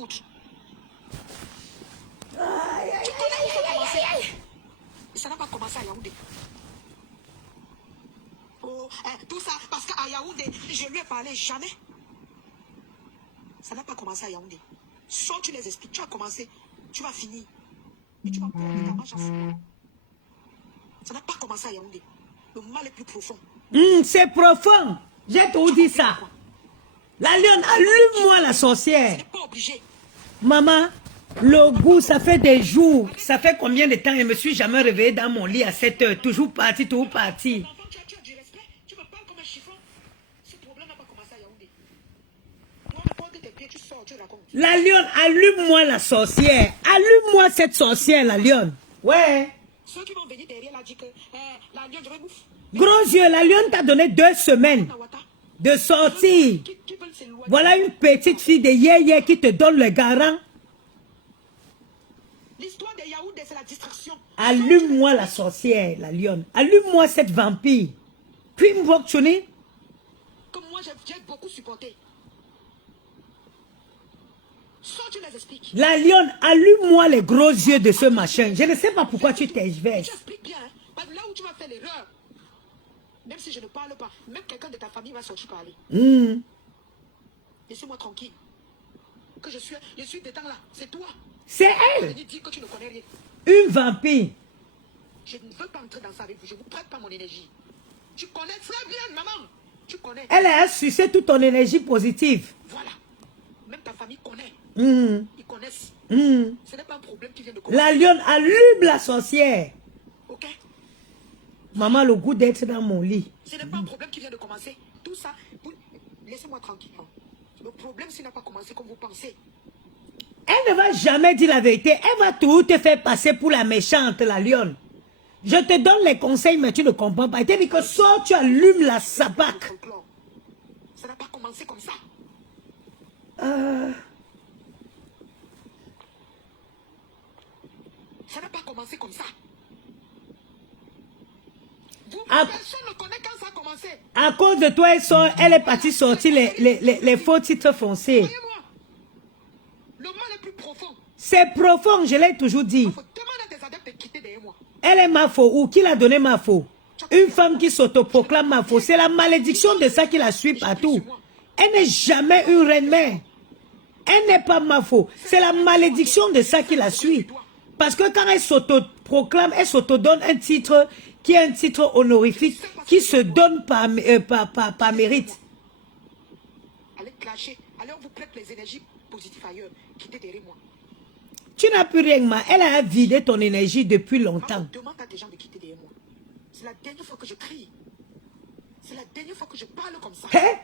Écoute. Tu connais où ça a commencé? Ça n'a pas commencé à Yaoundé. Oh, tout ça parce qu'à Yaoundé, je lui ai parlé jamais. Ça n'a pas commencé à Yaoundé. Soit tu les expliques, tu as commencé, tu vas finir. Et tu vas prendre ta marche en fou. Ça n'a pas commencé à Yaoundé. Le mal est plus profond. C'est profond. J'ai tout dit ça. La lionne, allume-moi la sorcière. Tu n'es pas obligé. Maman, le goût, ça fait des jours. Ça fait combien de temps? Je ne me suis jamais réveillée dans mon lit à 7 heures. Toujours parti, toujours parti. Tu as du respect. Tu me parles comme un chiffon. Ce problème n'a pas commencé à Yaoundé. Toi, porte tes pieds, tu sors, tu racontes. La lionne, allume-moi la sorcière. Allume-moi cette sorcière, la lionne. Ouais. Ceux qui vont venir derrière là disent que la lionne, je vais bouffer. Gros yeux, la lionne t'a donné 2 semaines de sortie. Qui veulent s'éloigner. Voilà une petite fille de yé qui te donne le garant. L'histoire de Yaoundé, c'est la distraction. Allume-moi la sorcière, la lionne. Allume-moi cette vampire. Puis me voir, Tchoni. Comme moi, j'ai beaucoup supporté. Soit tu les expliques. La lionne, allume-moi les gros yeux de ce machin. Je ne sais pas pourquoi tu Tu t'exverses. expliques bien. Hein? Parce que là où tu vas faire l'erreur, même si je ne parle pas, même quelqu'un de ta famille va sortir parler. Laissez-moi tranquille. Que je suis dedans là. C'est toi. C'est Je elle, dis que tu ne connais rien. une vampire. Je ne veux pas entrer dans ça avec vous. Je ne vous prête pas mon énergie. Tu connais très bien, maman. Tu connais. Elle a sucé toute ton énergie positive. Voilà. Même ta famille connaît. Hum, Ils connaissent. hum. Ce n'est pas un problème qui vient de commencer. La lionne, allume la sorcière. Ok? Maman, le goût d'être dans mon lit. Ce n'est pas un problème qui vient de commencer. Tout ça, laissez-moi tranquille. Hein. Le problème, s'il n'a pas commencé comme vous pensez. Elle ne va jamais dire la vérité. Elle va tout te faire passer pour la méchante, la lionne. Je te donne les conseils, mais tu ne comprends pas. Elle te dit que sors, tu allumes la sabac. Folklore. Ça n'a pas commencé comme ça. Ça n'a pas commencé comme ça. Vous, personne ne connaît quand ça a commencé. À cause de toi, elle est partie sortir les faux titres foncés. Voyez-moi. Le mal est plus profond. C'est profond, je l'ai toujours dit. Il faut demander à tes adeptes de quitter derrière moi. Elle est ma faux. Ou qui l'a donné ma faux? Une femme qui s'autoproclame ma faux. C'est la malédiction de ça qui la suit partout. Elle n'est jamais une reine-mère. Elle n'est pas ma faux. C'est la malédiction de ça qui la suit. Parce que quand elle s'autoproclame, elle s'autodonne un titre qui est un titre honorifique qui se donne par mérite. Allez clasher. Allez, on vous prête les énergies positives ailleurs. Quittez derrière moi. Tu n'as plus rien, ma. Elle a vidé ton énergie depuis longtemps. Demande à tes gens de quitter derrière moi. C'est la dernière fois que je crie. C'est la dernière fois que je parle comme ça. Hein?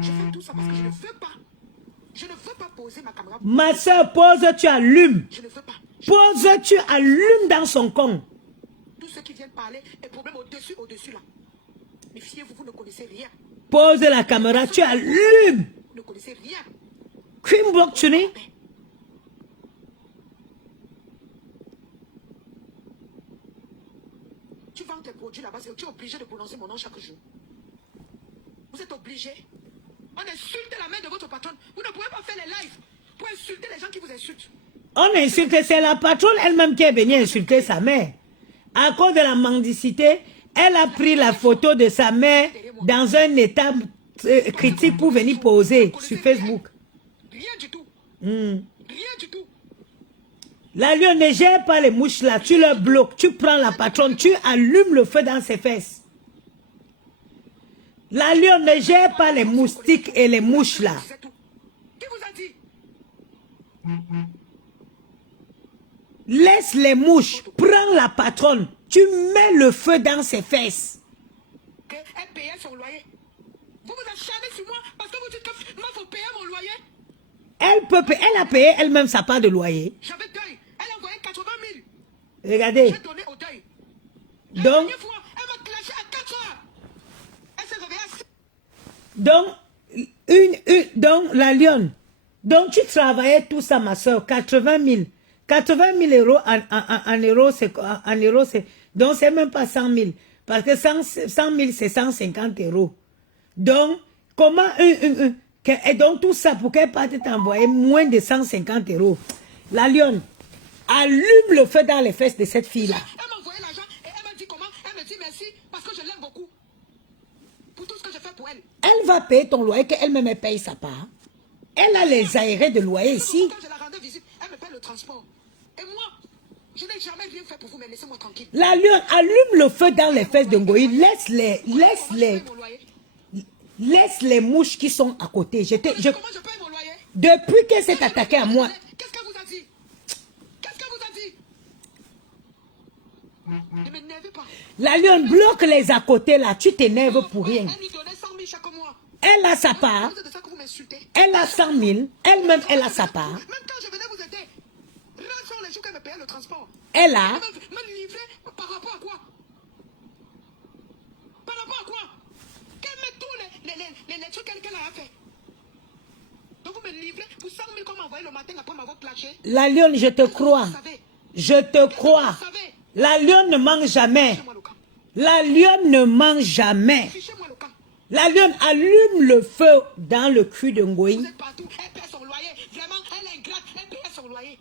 Je fais tout ça parce que je ne veux pas. Je ne veux pas poser ma caméra. Ma soeur, pose, tu allumes. Je ne veux pas. Pose, tu allumes dans son con. Tous ceux qui viennent parler, les problèmes au-dessus là. Mais fiez-vous, vous ne connaissez rien. Pose la caméra, tu allumes. Vous ne connaissez rien. Quimbok, tu n'es? Tu vends tes produits là-bas, tu es obligé de prononcer mon nom chaque jour. Vous êtes obligé. On insulte la main de votre patronne. Vous ne pouvez pas faire les lives pour insulter les gens qui vous insultent. On insulte, c'est la patronne elle-même qui est venue insulter sa mère. À cause de la mendicité, elle a pris la photo de sa mère dans un état critique pour venir poser sur Facebook. Rien du tout. Rien du tout. La lionne ne gère pas les mouches là, tu le bloques, tu prends la patronne, tu allumes le feu dans ses fesses. La lionne ne gère pas les moustiques et les mouches là. C'est tout. Qui vous a dit? Laisse les mouches, prends la patronne, tu mets le feu dans ses fesses. Elle payait son loyer. Vous vous acharnez sur moi parce que vous dites que moi, il faut payer mon loyer. Elle a payé elle-même sa part de loyer. J'avais deuil. Elle a envoyé 80 000. Regardez. J'ai donné au deuil. La Donc, dernière fois, elle m'a clashé à 4 heures. Elle s'est réveillée à 6. donc, la lionne. Donc, tu travaillais tout ça, ma soeur, 80 000. 80 000 euros en euros, c'est, donc c'est même pas 100 000. Parce que 100 000, c'est 150 euros. Donc, comment Et donc tout ça pour qu'elle parte t'envoyer moins de 150 €. La lionne, allume le feu dans les fesses de cette fille-là. Elle m'a envoyé l'argent et elle m'a dit comment? Elle me dit merci parce que je l'aime beaucoup. Pour tout ce que je fais pour elle. Elle va payer ton loyer qu'elle-même paye sa part. Elle a les aérés de loyer ici. Quand je la rendais visite, elle me paye le transport. Et moi, je n'ai jamais rien fait pour vous, mais laissez-moi tranquille. La lionne, allume le feu dans les fesses de Ngoï. Laisse les mouches qui sont à côté. Comment je paye mon loyer? Depuis qu'elle s'est attaquée à moi. Qu'est-ce qu'elle vous a dit? Qu'est-ce qu'elle vous a dit? Ne m'énervez pas. La lionne bloque les à côté là. Tu t'énerves pour rien. Elle lui donnait 100 000 chaque mois. Elle a sa part. C'est de ça que vous m'insultez. Elle a 100 000. Elle-même, elle a sa part. Même quand je venais vous aider, rares sont les jours qu'elle me payait le transport. Elle a. Me livrer par rapport à quoi? Par rapport à quoi? Qu'elle met tous les trucs qu'elle a fait. Donc vous me livrez pour 100 000 qu'on m'a envoyé le matin après m'avoir clashé. La lionne, je te crois. Je te crois. La lionne ne mange jamais. La lionne ne mange jamais. Fichez-moi le camp. La lionne allume le feu dans le cul de Ngoï. Vous êtes partout, elle paie son loyer. Vraiment, elle est ingrate, elle paye son loyer.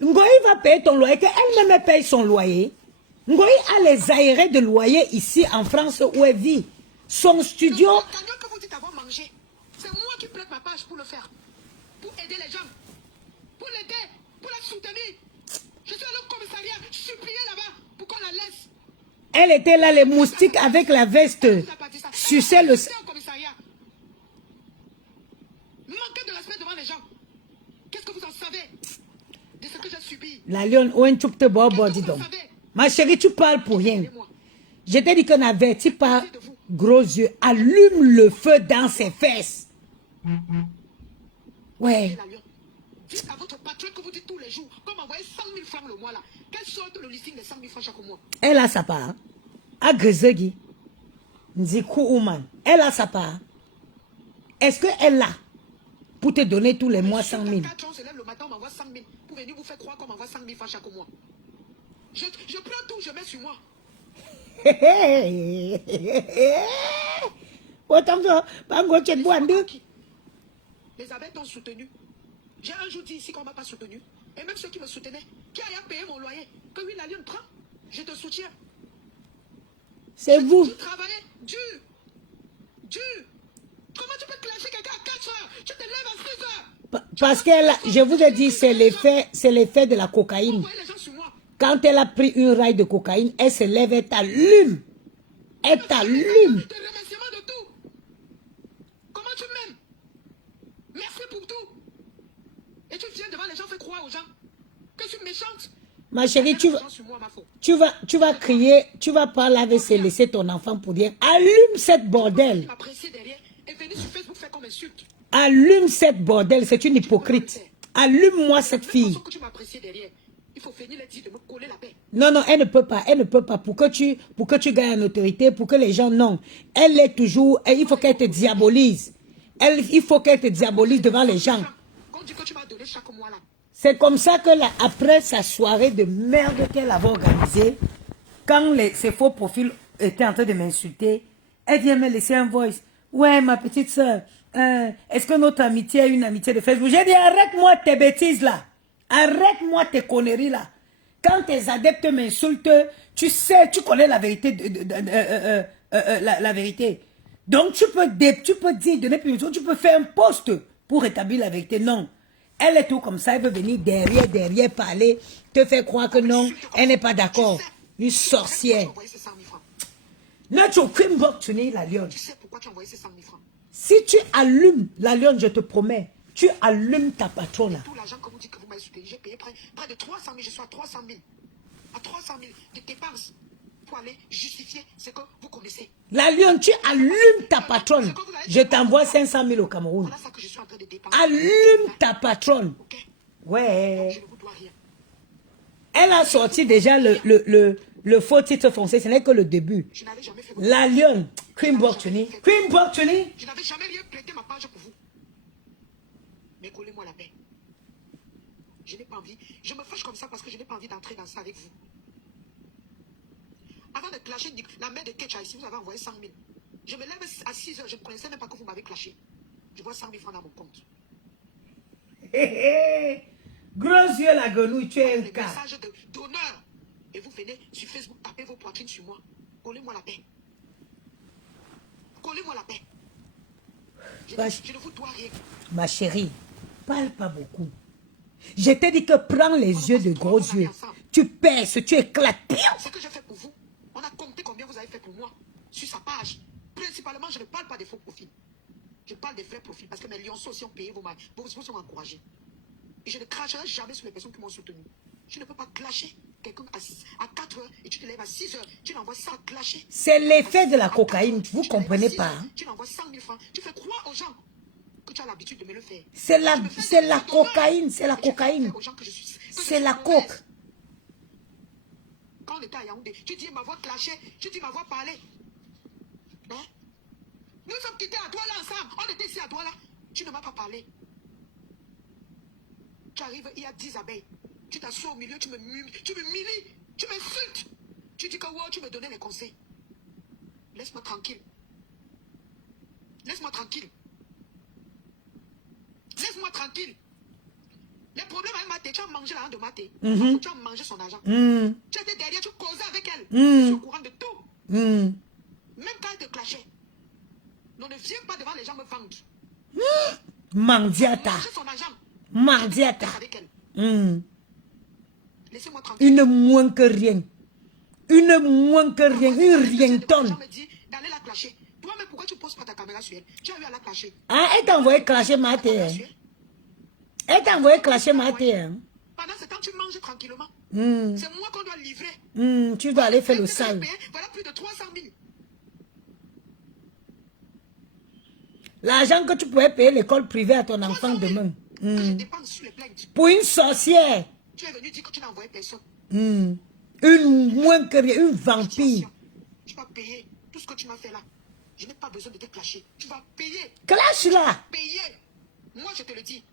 Ngoï va payer ton loyer, qu'elle-même paye son loyer. Ngoï a les aérés de loyer ici en France où elle vit. Son studio. Le camion que vous dites avoir mangé, c'est moi qui plaide ma page pour le faire. Pour aider les gens. Pour l'aider, pour la soutenir. Je suis allé au commissariat, supplier là-bas pour qu'on la laisse. Elle était là, les moustiques avec la veste. Suçait le... Manquez de respect devant les gens. Qu'est-ce que vous en savez de ce que j'ai subi? La lionne, où est-ce que tu te dis donc? Ma chérie, tu parles pour rien. Je t'ai dit qu'on avertit par gros yeux. Allume le feu dans ses fesses. Ouais. Dites à votre patron que vous dites tous les jours, comme envoyer 100 000 francs le mois là. Quelle sorte le listing de 100 000 francs chaque mois? Elle a sa part. Agrezegi. Nzikou Ouman. Elle a sa part. Est-ce qu'elle a pour te donner tous les mois 100 000? 4 ans, on se lève le matin, on m'envoie 100 000 pour venir vous faire croire qu'on m'envoie 100 000 francs chaque mois. Je prends tout, je mets sur moi. Les abeilles t'ont soutenu. J'ai un jour dit ici qu'on ne m'a pas soutenu. Et même ceux qui me soutenaient, qui a payé mon loyer, que oui, la lionne prend, je te soutiens. C'est vous. Tu travaillais dur. Dur. Comment tu peux clasher quelqu'un à 4 heures? Tu te lèves à 6 heures. Parce qu'elle, je vous ai dit, c'est l'effet de la cocaïne. Les gens sur moi. Quand elle a pris une raille de cocaïne, elle se lève, elle t'allume. Elle t'allume. Des remerciements de tout. Comment tu m'aimes? Merci pour tout. Et tu viens devant les gens, fais croire aux gens que je suis méchante. Ma chérie, tu vas crier, tu vas pas la laisser laisser ton enfant pour dire allume cette bordel. Allume cette bordel, c'est une hypocrite. Allume-moi cette fille. Non, non, elle ne peut pas, elle ne peut pas. Pour que tu gagnes en autorité, pour que les gens, non. Elle est toujours, il faut qu'elle te diabolise. Il faut qu'elle te diabolise devant les gens. C'est comme ça que là, après sa soirée de merde qu'elle avait organisée, quand ses faux profils étaient en train de m'insulter, elle vient me laisser un voice. Ouais, ma petite soeur, est-ce que notre amitié est une amitié de Facebook? J'ai dit, arrête-moi tes bêtises là. Arrête-moi tes conneries là. Quand tes adeptes m'insultent, tu sais, tu connais la vérité. La vérité. Donc tu peux dire, donner permission, tu peux faire un post pour rétablir la vérité. Non. Elle est tout comme ça, elle veut venir derrière parler, te faire croire que non, elle n'est pas d'accord. Une sorcière. Là, tu as aucune botte, tu n'es la lionne. Tu sais pourquoi tu as envoyé ces 100 000 francs? Si tu allumes la lionne, je te promets, tu allumes ta patronne. Tout l'argent que vous dites que vous m'avez soutenu, j'ai payé près de 300 000, je suis à 300 000. À 300 000 de dépenses pour aller justifier ce que vous connaissez. La lionne, tu allumes ta patronne. Je t'envoie 500 000 au Cameroun. Voilà ça que je suis en train de dépenser. Allume ta patronne. Okay? Ouais. Je ne vous dois rien. Elle a sorti déjà le faux titre foncé. Ce n'est que le début. Je n'avais jamais fait la lionne. Queen Bortuni. Queen Bortuni. Je n'avais jamais rien prêté ma page pour vous. Mais collez-moi la paix. Je n'ai pas envie. Je me fâche comme ça parce que je n'ai pas envie d'entrer dans ça avec vous. Avant de clasher la mère de Ketcha ici, vous avez envoyé 100 000. Je me lève à 6 heures, je ne connaissais même pas que vous m'avez clashé. Je vois 100 000 francs dans mon compte. Gros yeux, la grenouille, tu es un Les cas. messages d'honneur. Et vous venez sur Facebook taper vos poitrines sur moi. Collez-moi la paix. Collez-moi la paix. Je ne vous dois rien. Ma chérie, parle pas beaucoup. Je t'ai dit que prends les yeux de gros yeux. Tu perces, tu éclates. Ce que j'ai fait pour vous, on a compté combien vous avez fait pour moi sur sa page. Principalement, je ne parle pas des faux profils. Je parle des vrais profils parce que mes lionceaux aussi ont payé vos sont encouragés. Et je ne cracherai jamais sur les personnes qui m'ont soutenu. Je ne peux pas clasher quelqu'un à 4 heures et tu te lèves à 6 heures. Tu l'envoies ça clasher. C'est l'effet de la cocaïne, vous ne comprenez pas. Hein? Tu l'envoies 100 000 francs. Tu fais croire aux gens que tu as l'habitude de me le faire. C'est la cocaïne, c'est la cocaïne. C'est la coke. Quand on était à Yaoundé, tu dis ma voix clashée, tu dis ma voix parler. Hein? Nous sommes quittés à toi là ensemble. On était ici à toi là. Tu ne m'as pas parlé. Tu arrives, il y a 10 abeilles. Tu t'assois au milieu, tu me milies, tu m'insultes. Tu dis que wow, tu me donnais les conseils. Laisse-moi tranquille. Laisse-moi tranquille. Laisse-moi tranquille. Les problèmes avec Maté, tu as mangé l'argent de Maté. Tu as mangé son argent. Tu étais derrière, tu causais avec elle. Je suis au courant de tout. Même quand elle te clashait. Non, ne viens pas devant les gens me vendre. Mandiata. Manger son argent. Mandiata. Avec elle. Laissez-moi tranquille. Une moins que rien. Une moins que rien. Une rien tonne. Les gens me disent d'aller la clasher. Toi, mais pourquoi tu poses pas ta caméra sur elle? Tu as eu à la clasher. Ah, elle t'a envoyé clasher Maté. Hein? Elle t'a envoyé clasher Maté. Hein? Pendant ce temps, tu manges tranquillement. C'est moi qu'on doit livrer. Tu dois aller faire le sale. Voilà plus de 300 000. L'argent que tu pouvais payer l'école privée à ton enfant demain. Je dépense sur les plaintes. Pour une sorcière. Tu es venu dire que tu n'as envoyé personne. Une moins que rien, une vampire. Tu vas payer tout ce que tu m'as fait là. Je n'ai pas besoin de te clasher. Tu vas payer. Clash là. Payer. Moi, je te le dis.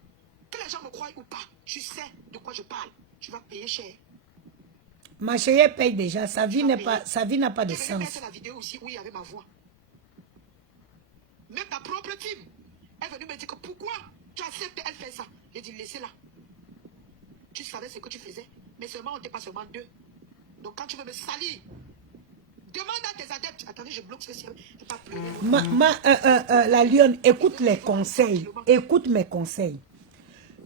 Que les gens me croient ou pas, tu sais de quoi je parle. Tu vas payer cher. Ma chérie, elle paye déjà. Sa vie n'a pas de Je vais sens. mettre la vidéo aussi où il y avait ma voix. Même ta propre team est venue me dire que pourquoi tu acceptes elle faire ça. J'ai dit laissez-la. Tu savais ce que tu faisais, mais seulement on n'était pas seulement deux. Donc quand tu veux me salir, demande à tes adeptes. Attendez, je bloque ce que c'est pas pleurer. La lionne, écoute les conseils. Écoute mes conseils.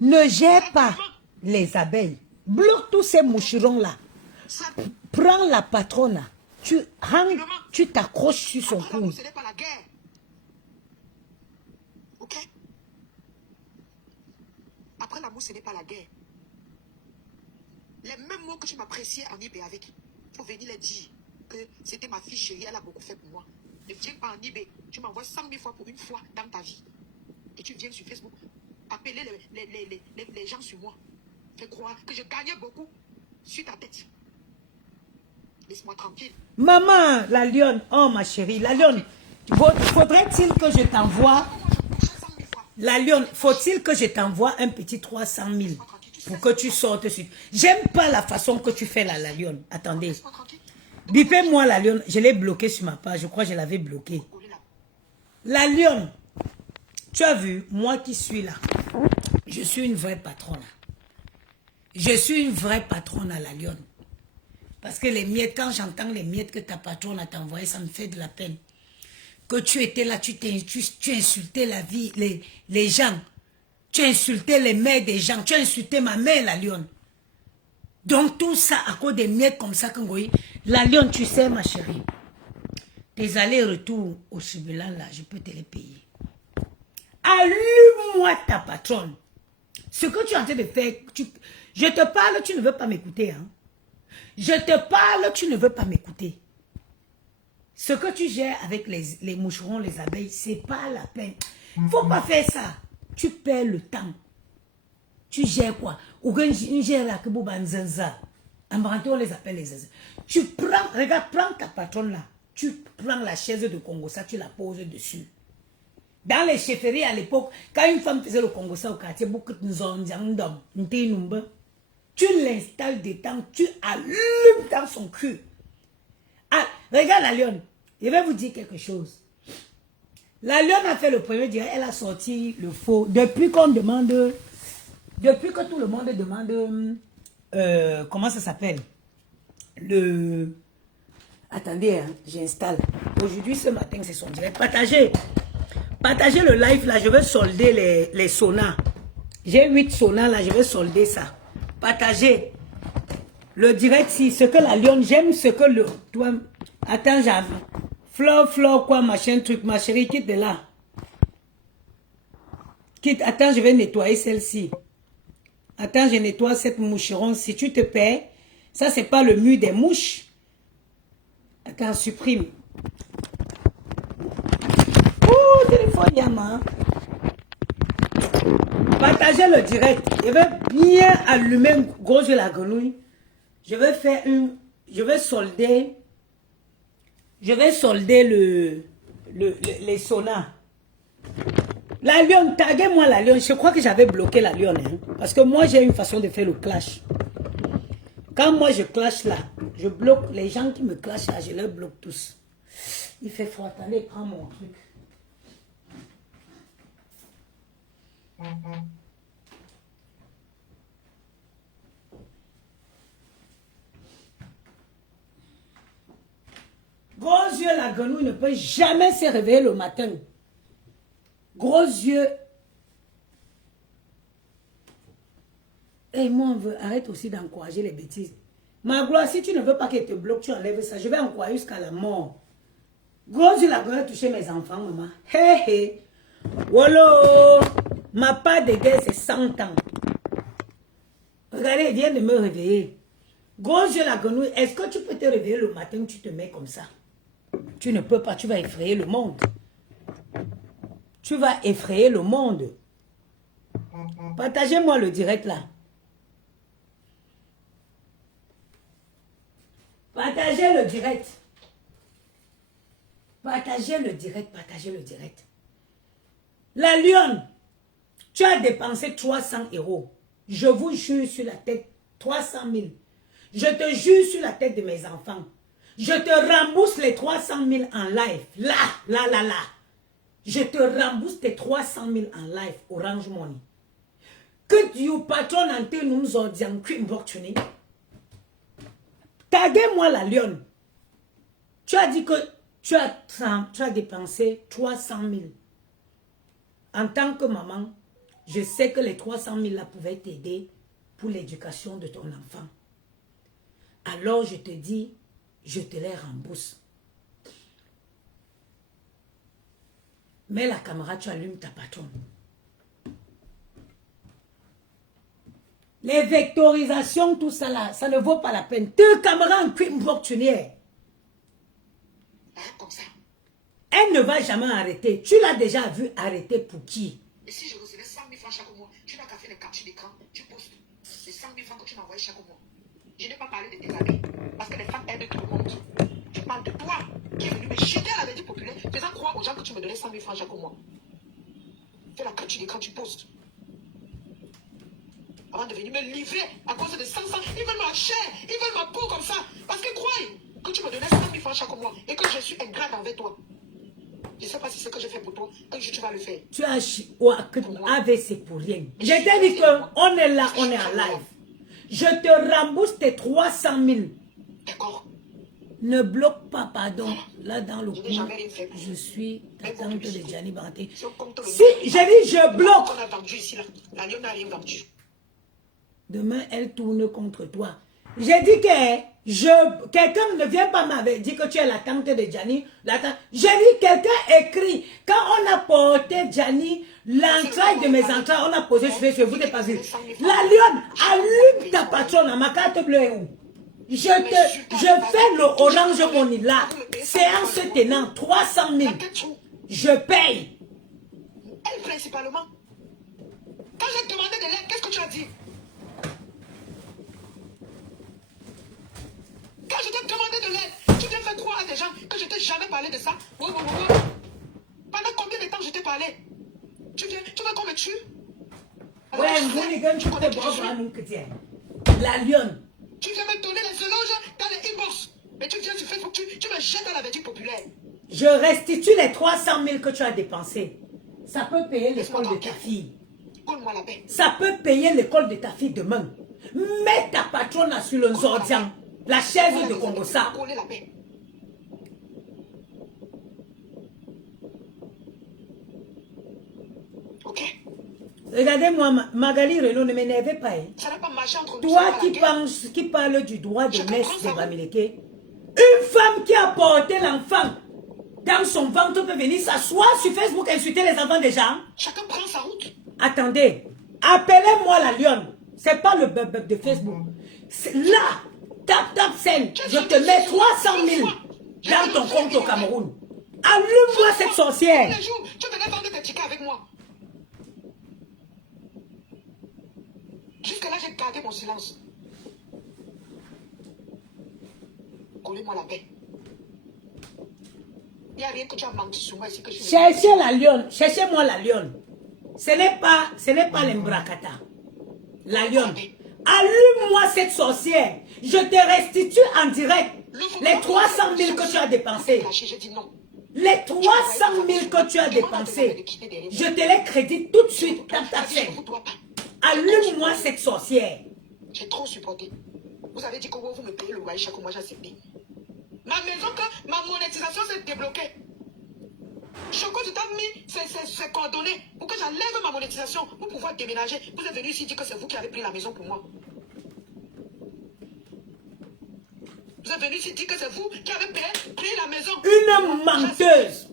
Ne gère pas les abeilles. Bloque tous ces moucherons-là. Prends la patronne là. Tu t'accroches sur son cou. Ce n'est pas la guerre. Ok? Après l'amour, ce n'est pas la guerre. Les mêmes mots que tu m'appréciais en eBay avec, il faut venir les dire que c'était ma fille chérie, elle a beaucoup fait pour moi. Ne viens pas en eBay. Tu m'envoies 100 000 fois pour une fois dans ta vie. Et tu viens sur Facebook appeler les gens sur moi. Fais croire que je gagnais beaucoup sur ta tête. Laisse-moi tranquille. Maman, la lionne. Oh ma chérie, la lionne. Faudrait-il que je t'envoie... La lionne, faut-il que je t'envoie un petit 300 000 pour que tu sortes suite. J'aime pas la façon que tu fais là, la lionne. Attendez. Bipez-moi la lionne. Je l'ai bloqué sur ma page. Je crois que je l'avais bloqué. La lionne. Tu as vu, moi qui suis là. Je suis une vraie patronne. Je suis une vraie patronne à la lionne. Parce que les miettes, quand j'entends les miettes que ta patronne a t'envoyé, ça me fait de la peine. Que tu étais là, tu insultais la vie, les gens. Tu insultais les mères des gens. Tu as insulté ma mère, la lionne. Donc tout ça à cause des miettes comme ça, la lionne, tu sais, ma chérie. Tes allers-retours au Sibulan, là, je peux te les payer. Allume-moi ta patronne. Ce que tu es en train de faire, je te parle, tu ne veux pas m'écouter. Hein? Je te parle, tu ne veux pas m'écouter. Ce que tu gères avec les moucherons, les abeilles, c'est pas la peine. Il ne faut pas faire ça. Tu perds le temps. Tu gères quoi? Ou que tu gères que on les appelle les zazas. Tu prends, regarde, prends ta patronne là. Tu prends la chaise de Congo, ça, tu la poses dessus. Dans les chefferies à l'époque, quand une femme faisait le Congo, ça au quartier, beaucoup de tu l'installes dedans, tu allumes dans son cul. Ah, regarde la lionne, je vais vous dire quelque chose. La Lionne a fait le premier direct, elle a sorti le faux. Depuis qu'on demande, depuis que tout le monde demande, comment ça s'appelle? Le... Attendez, hein, j'installe. Aujourd'hui, ce matin, c'est son direct. Partagez. Partagez le live là, je vais solder les saunas. J'ai 8 saunas là, je vais solder ça. Partagez. Le direct, si ce que la Lionne, j'aime ce que le... Toi, attends, j'avais... Flore, quoi, machin, truc, ma chérie, quitte de là. Quitte, attends, je vais nettoyer celle-ci. Attends, je nettoie cette moucheron. Si tu te perds, ça, c'est pas le mur des mouches. Attends, supprime. Oh, téléphone, Yama. Partagez le direct. Je vais bien allumer gros yeux la grenouille. Je vais faire une... Je vais solder... Je vais solder les saunas. La Lionne, taguez-moi la Lionne. Je crois que j'avais bloqué la Lionne. Hein, parce que moi, j'ai une façon de faire le clash. Quand moi, je clash là, je bloque les gens qui me clashent là, je les bloque tous. Il fait froid. Attendez, prends mon truc. Gros yeux, la grenouille ne peut jamais se réveiller le matin. Gros yeux. Et moi, on veut, arrête aussi d'encourager les bêtises. Ma gloire, si tu ne veux pas qu'elle te bloque, tu enlèves ça. Je vais encourager jusqu'à la mort. Gros yeux, la grenouille a touché mes enfants, maman. Hé, hé. Wolo. Ma part de guerre, c'est 100 ans. Regardez, elle vient de me réveiller. Gros yeux, la grenouille, est-ce que tu peux te réveiller le matin, tu te mets comme ça? Tu ne peux pas, tu vas effrayer le monde. Tu vas effrayer le monde. Partagez-moi le direct là. Partagez le direct. Partagez le direct, partagez le direct. La Lionne, tu as dépensé 300 €. Je vous jure sur la tête, 300 000. Je te jure sur la tête de mes enfants. Je te rembourse les 300 000 en live. Là. Je te rembourse tes 300 000 en live. Orange Money. Que Dieu patronne en te nous en disant qu'une opportunité. Taguez-moi la Lionne. Tu as dit que tu as dépensé 300 000. En tant que maman, je sais que les 300 000 là pouvaient t'aider pour l'éducation de ton enfant. Alors je te dis, je te les rembourse. Mets la caméra, tu allumes ta patronne. Les vectorisations, tout ça là, ça ne vaut pas la peine. Deux caméras en crime fortunière. Comme ça. Elle ne va jamais arrêter. Tu l'as déjà vu arrêter pour qui? Et si je recevais 100 000 francs chaque mois, tu n'as qu'à faire les captures d'écran, tu postes les 100 000 francs que tu m'envoies chaque mois. Je n'ai pas parlé de tes amis, parce que les femmes aident tout le monde. Je parle de toi, qui est venu me jeter à la vie populaire, faisant croire aux gens que tu me donnais 100 000 francs chaque mois. Fais la capture d'écran, tu postes. Avant de venir me livrer à cause de 500, ils veulent ma chair, ils veulent ma peau comme ça. Parce qu'ils croient que tu me donnais 100 000 francs chaque mois et que je suis ingrate avec toi. Je ne sais pas si c'est ce que j'ai fait pour toi, un jour tu vas le faire. Tu as AVC pour rien. Je t'ai dit qu'on est là, on est en live. Je te rembourse tes 300 000. D'accord. Ne bloque pas, pardon. Là, dans le coup, je je suis la tante de Gianni Banté. Si j'ai dit je bloque. On a vendu ici, là. La Lionne n'a rien vendu. Demain, elle tourne contre toi. J'ai dit que quelqu'un ne vient pas m'avoir dit que tu es la tante de Gianni. J'ai dit quelqu'un écrit. Quand on a porté Gianni, l'entraille de mes entrailles, on a posé sur vous n'avez pas vu. La Lionne, allume ta patronne. Ma carte bleue est où? Je fais le Orange Money là. Séance tenant 300 000. Je paye. Elle principalement. Quand j'ai demandé de l'aide, qu'est-ce que tu as dit? Quand je t'ai demandé de l'aide, tu viens faire croire à des gens que je t'ai jamais parlé de ça. Pendant combien de temps je t'ai parlé? Tu veux qu'on me tue? Ouais, tu connais la Lionne. Tu viens me donner les éloges dans les inbox. Mais tu viens sur Facebook, tu me jettes dans la vertu populaire. Je restitue les 300 000 que tu as dépensés. Ça peut payer l'école de ta fille. Colle-moi la paix. Ça peut payer l'école de ta fille demain. Mets ta patronne sur le Zordian, la chaise de Congossa. Coller la paix. Ok? Regardez-moi, Magali Renaud, ne m'énervez pas. Hein. Ça n'a pas marché entre nous. Toi qui parles du droit de naissance de Bamileke, une femme qui a porté l'enfant dans son ventre peut venir s'asseoir sur Facebook et insulter les enfants des gens. Chacun prend sa route. Attendez, appelez-moi la lionne. C'est pas le bub de Facebook. Là, tap scène, je te mets 300 000 dans ton compte au Cameroun. Allume-moi cette sorcière. Tous les jours, tu venais vendre tes tickets avec moi. Jusque-là, j'ai gardé mon silence. Collez-moi la paix. Il n'y a rien que tu as menti sur moi ici que je... Cherchez la lionne, cherchez-moi la lionne. Ce n'est pas l'embrakata. La lionne. Allume-moi cette sorcière. Je te restitue en direct les 300 000 que tu as dépensés. Les 300 000 que tu as dépensés. Je te les crédite tout de suite dans ta chaîne. Allume-moi cette sorcière. J'ai trop supporté. Vous avez dit que vous me payez le loyer chaque mois, j'ai accepté. Ma maison, que ma monétisation s'est débloquée. Choco, tu t'as mis ses coordonnées pour que j'enlève ma monétisation pour pouvoir déménager. Vous êtes venu ici dire que c'est vous qui avez pris la maison pour moi. Vous êtes venu ici dire que c'est vous qui avez pris la maison. Une menteuse.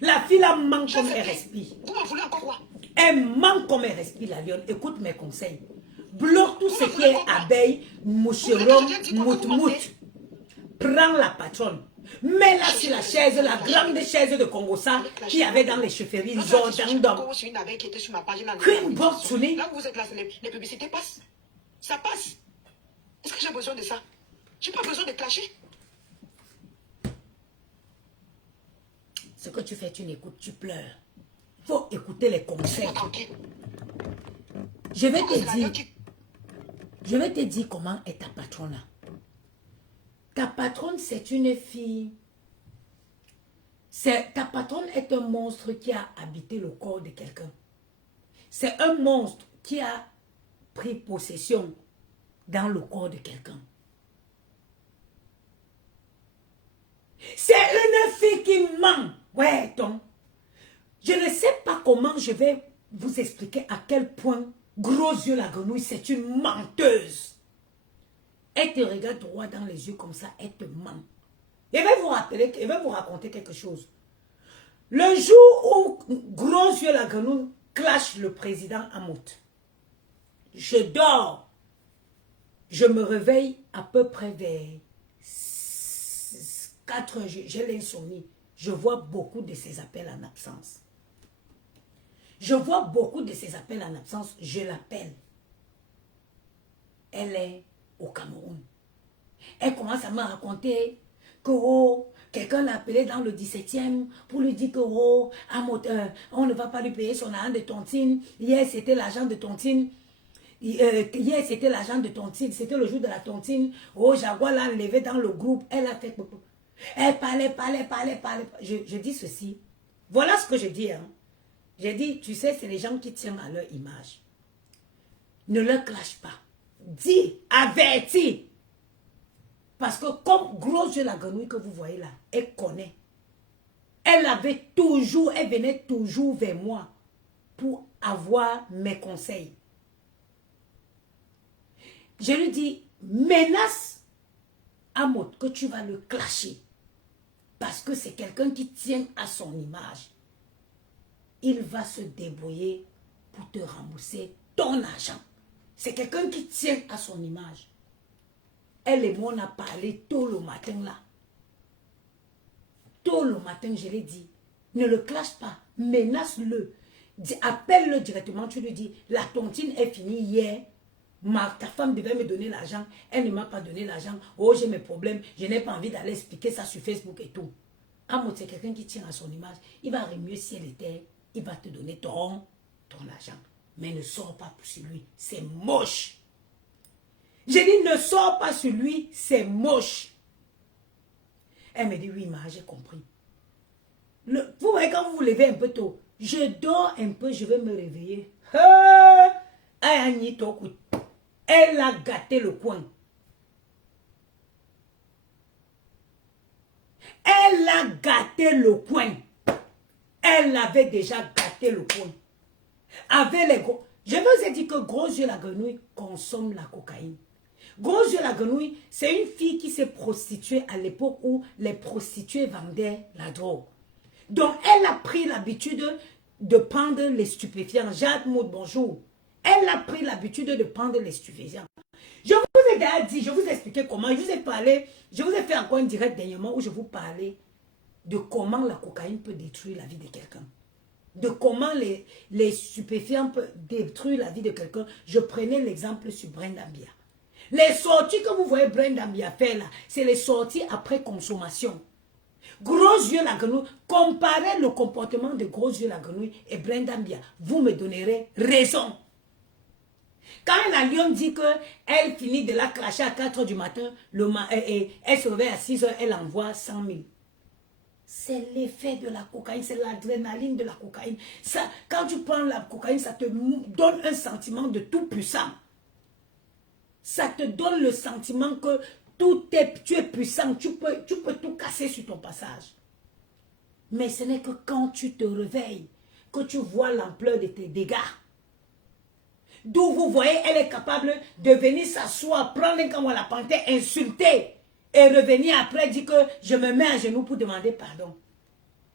La fille la manque comme elle respire. Vous m'en voulez encore quoi? Elle manque comme elle respire, la lionne. Écoute mes conseils. Bloque tout ce qui est abeille, moucheron, mout. Prends la patronne. Mets-la sur la chaise, la grande chaise de Congossa qui avait dans les chefferies. Là, vous êtes là, les publicités passent. Ça passe. Est-ce que j'ai besoin de ça? J'ai pas besoin de clasher. Ce que tu fais, tu n'écoutes, tu pleures. Il faut écouter les conseils. Je vais te dire comment est ta patronne. Ta patronne, c'est une fille. Ta patronne est un monstre qui a habité le corps de quelqu'un. C'est un monstre qui a pris possession dans le corps de quelqu'un. C'est une fille qui ment. Ouais, donc. Je ne sais pas comment je vais vous expliquer à quel point gros yeux la grenouille, c'est une menteuse. Elle te regarde droit dans les yeux comme ça, elle te ment. Je vais vous raconter quelque chose. Le jour où gros yeux la grenouille clash le président Amout, je dors. Je me réveille à peu près vers 4 heures. J'ai l'insomnie. Je vois beaucoup de ces appels en absence. Je vois beaucoup de ces appels en absence. Je l'appelle. Elle est au Cameroun. Elle commence à me raconter que quelqu'un l'a appelé dans le 17e pour lui dire que on ne va pas lui payer son argent de tontine. Hier, c'était l'argent de tontine. Hier, c'était l'argent de tontine. C'était le jour de la tontine. Jaguar l'a enlevé dans le groupe. Elle a fait... Elle parlait. Je dis ceci. Voilà ce que je dis. Hein. J'ai dit, tu sais, c'est les gens qui tiennent à leur image. Ne leur clash pas. Dis, avertis. Parce que comme gros yeux la grenouille que vous voyez là, elle connaît. Elle venait toujours vers moi pour avoir mes conseils. Je lui dis, menace Amout que tu vas le clasher. Parce que c'est quelqu'un qui tient à son image. Il va se débrouiller pour te rembourser ton argent. C'est quelqu'un qui tient à son image. Elle et moi, on a parlé tôt le matin là. Tôt le matin, je l'ai dit. Ne le clash pas. Menace-le. Appelle-le directement. Tu lui dis, la tontine est finie hier. Ta femme devait me donner l'argent. Elle ne m'a pas donné l'argent. Oh, j'ai mes problèmes. Je n'ai pas envie d'aller expliquer ça sur Facebook et tout. Amout, c'est quelqu'un qui tient à son image. Il va remuer si elle était. Il va te donner ton argent. Mais ne sors pas sur lui. C'est moche. J'ai dit, ne sors pas sur lui. C'est moche. Elle me dit, oui, ma, j'ai compris. Vous voyez, quand vous vous levez un peu tôt, je dors un peu, je vais me réveiller. Elle a gâté le coin. Elle a gâté le coin. Elle avait déjà gâté le coin. Avec les gros... Je vous ai dit que Gros Yeux la Grenouille consomme la cocaïne. Gros Yeux la Grenouille, c'est une fille qui s'est prostituée à l'époque où les prostituées vendaient la drogue. Donc, elle a pris l'habitude de prendre les stupéfiants. Jade Maud, bonjour. Elle a pris l'habitude de prendre les stupéfiants. Je vous ai déjà dit, je vous ai expliqué comment, je vous ai parlé, je vous ai fait encore un direct dernièrement où je vous parlais de comment la cocaïne peut détruire la vie de quelqu'un. De comment les stupéfiants peuvent détruire la vie de quelqu'un. Je prenais l'exemple sur Brenda Mbia. Les sorties que vous voyez Brenda Mbia faire là, c'est les sorties après consommation. Gros Yeux la Grenouille, comparez le comportement de Gros Yeux la Grenouille et Brenda Mbia, vous me donnerez raison. Quand la lionne dit qu'elle finit de la cracher à 4 h du matin, et elle se réveille à 6 h, elle envoie 100 000. C'est l'effet de la cocaïne, c'est l'adrénaline de la cocaïne. Ça, quand tu prends la cocaïne, ça te donne un sentiment de tout puissant. Ça te donne le sentiment que tu es puissant, tu peux tout casser sur ton passage. Mais ce n'est que quand tu te réveilles, que tu vois l'ampleur de tes dégâts. D'où vous voyez, elle est capable de venir s'asseoir, prendre un camon à la panthère, insulter et revenir après dire que je me mets à genoux pour demander pardon.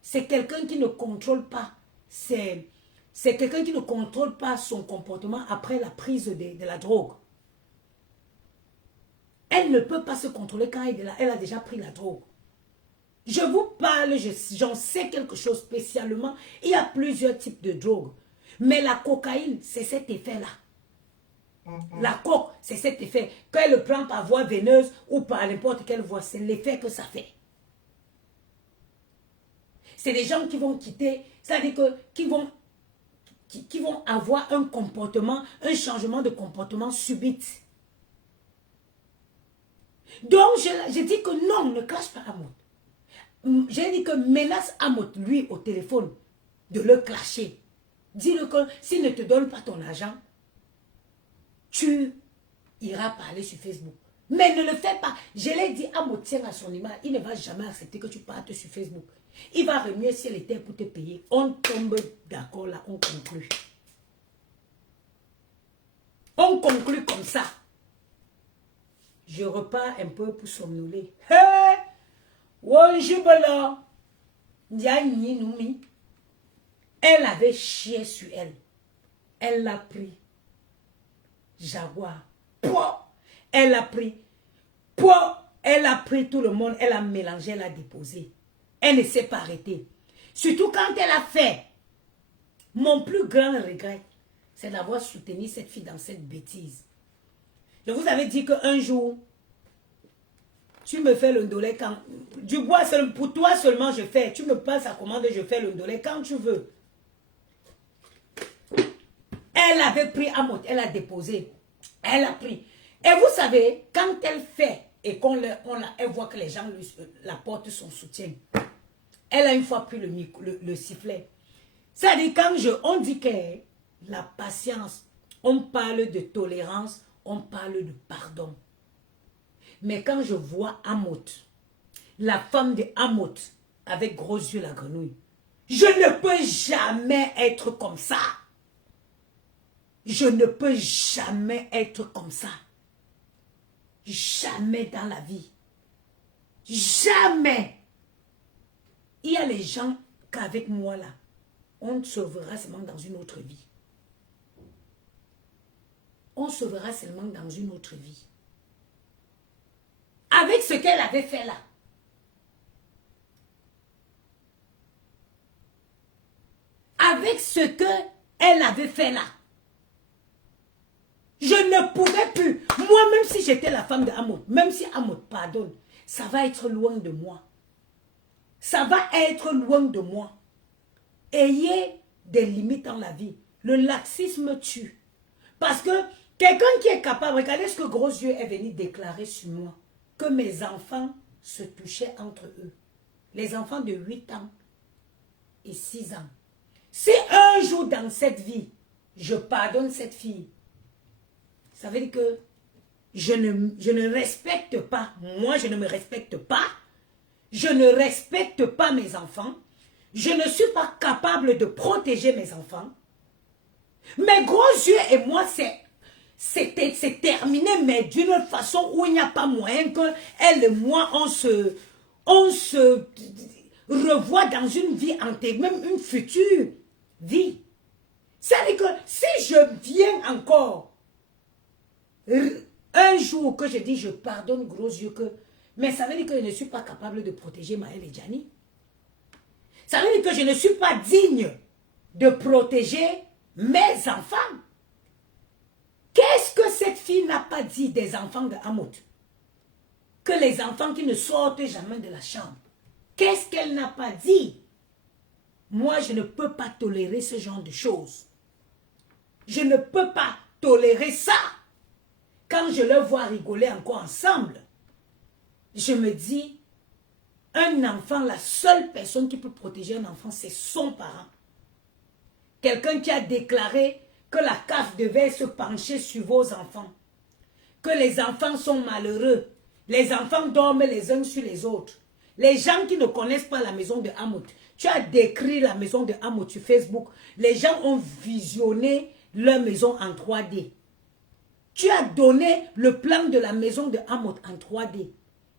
C'est quelqu'un qui ne contrôle pas. C'est quelqu'un qui ne contrôle pas son comportement après la prise de la drogue. Elle ne peut pas se contrôler quand elle a déjà pris la drogue. Je vous parle, j'en sais quelque chose spécialement. Il y a plusieurs types de drogues. Mais la cocaïne, c'est cet effet-là. La coke, c'est cet effet. Quand elle le prend par voie veineuse ou par n'importe quelle voie, c'est l'effet que ça fait. C'est des gens qui vont quitter, c'est-à-dire qui vont avoir un comportement, un changement de comportement subite. Donc, je dis que non, ne clash pas Amout. J'ai dit que menace Amout, lui, au téléphone, de le clasher. Dis-le que s'il ne te donne pas ton argent, tu iras parler sur Facebook. Mais ne le fais pas. Je l'ai dit, Amout tient à son image. Il ne va jamais accepter que tu partes sur Facebook. Il va remuer si elle était pour te payer. On tombe d'accord là, on conclut. On conclut comme ça. Je repars un peu pour somnoler. Hé! Wonjibala! Ndiani Noumi. Elle avait chié sur elle. Elle l'a pris. Jaguar. Pouah! Elle a pris. Pouah! Elle a pris tout le monde. Elle a mélangé, elle a déposé. Elle ne s'est pas arrêtée. Surtout quand elle a fait. Mon plus grand regret, c'est d'avoir soutenu cette fille dans cette bêtise. Je vous avais dit qu'un jour, tu me fais le ndolé quand... Du bois, pour toi seulement je fais. Tu me passes à commande, je fais le ndolé quand tu veux. Elle avait pris Amout, elle a déposé. Elle a pris. Et vous savez, quand elle fait et elle voit que les gens la portent son soutien, elle a une fois pris le sifflet. C'est-à-dire, quand on dit que la patience, on parle de tolérance, on parle de pardon. Mais quand je vois Amout, la femme de Amout, avec Gros Yeux la Grenouille, je ne peux jamais être comme ça. Je ne peux jamais être comme ça. Jamais dans la vie. Jamais. Il y a les gens qu'avec moi là, on se verra seulement dans une autre vie. On se verra seulement dans une autre vie. Avec ce qu'elle avait fait là. Avec ce qu'elle avait fait là. Je ne pouvais plus. Moi, même si j'étais la femme de Amout, même si Amout pardonne, ça va être loin de moi. Ça va être loin de moi. Ayez des limites dans la vie. Le laxisme tue. Parce que quelqu'un qui est capable, regardez ce que Gros Yeux est venu déclarer sur moi. Que mes enfants se touchaient entre eux. Les enfants de 8 ans et 6 ans. Si un jour dans cette vie, je pardonne cette fille, ça veut dire que je ne respecte pas, moi je ne me respecte pas, je ne respecte pas mes enfants, je ne suis pas capable de protéger mes enfants. Mes gros yeux et moi, c'est terminé, mais d'une façon où il n'y a pas moyen que elle et moi, on se revoit dans une vie antérieure, même une future vie. C'est-à-dire que si je viens encore un jour que je dis je pardonne gros yeux que, mais ça veut dire que je ne suis pas capable de protéger Maël et Gianni. Ça veut dire que je ne suis pas digne de protéger mes enfants. Qu'est-ce que cette fille n'a pas dit des enfants de Hamout? Que les enfants qui ne sortent jamais de la chambre. Qu'est-ce qu'elle n'a pas dit? Moi, je ne peux pas tolérer ce genre de choses. Je ne peux pas tolérer ça. Quand je le vois rigoler encore ensemble, je me dis, un enfant, la seule personne qui peut protéger un enfant, c'est son parent. Quelqu'un qui a déclaré que la CAF devait se pencher sur vos enfants. Que les enfants sont malheureux. Les enfants dorment les uns sur les autres. Les gens qui ne connaissent pas la maison de Hamout. Tu as décrit la maison de Hamout sur Facebook. Les gens ont visionné leur maison en 3D. Tu as donné le plan de la maison de Hamout en 3D.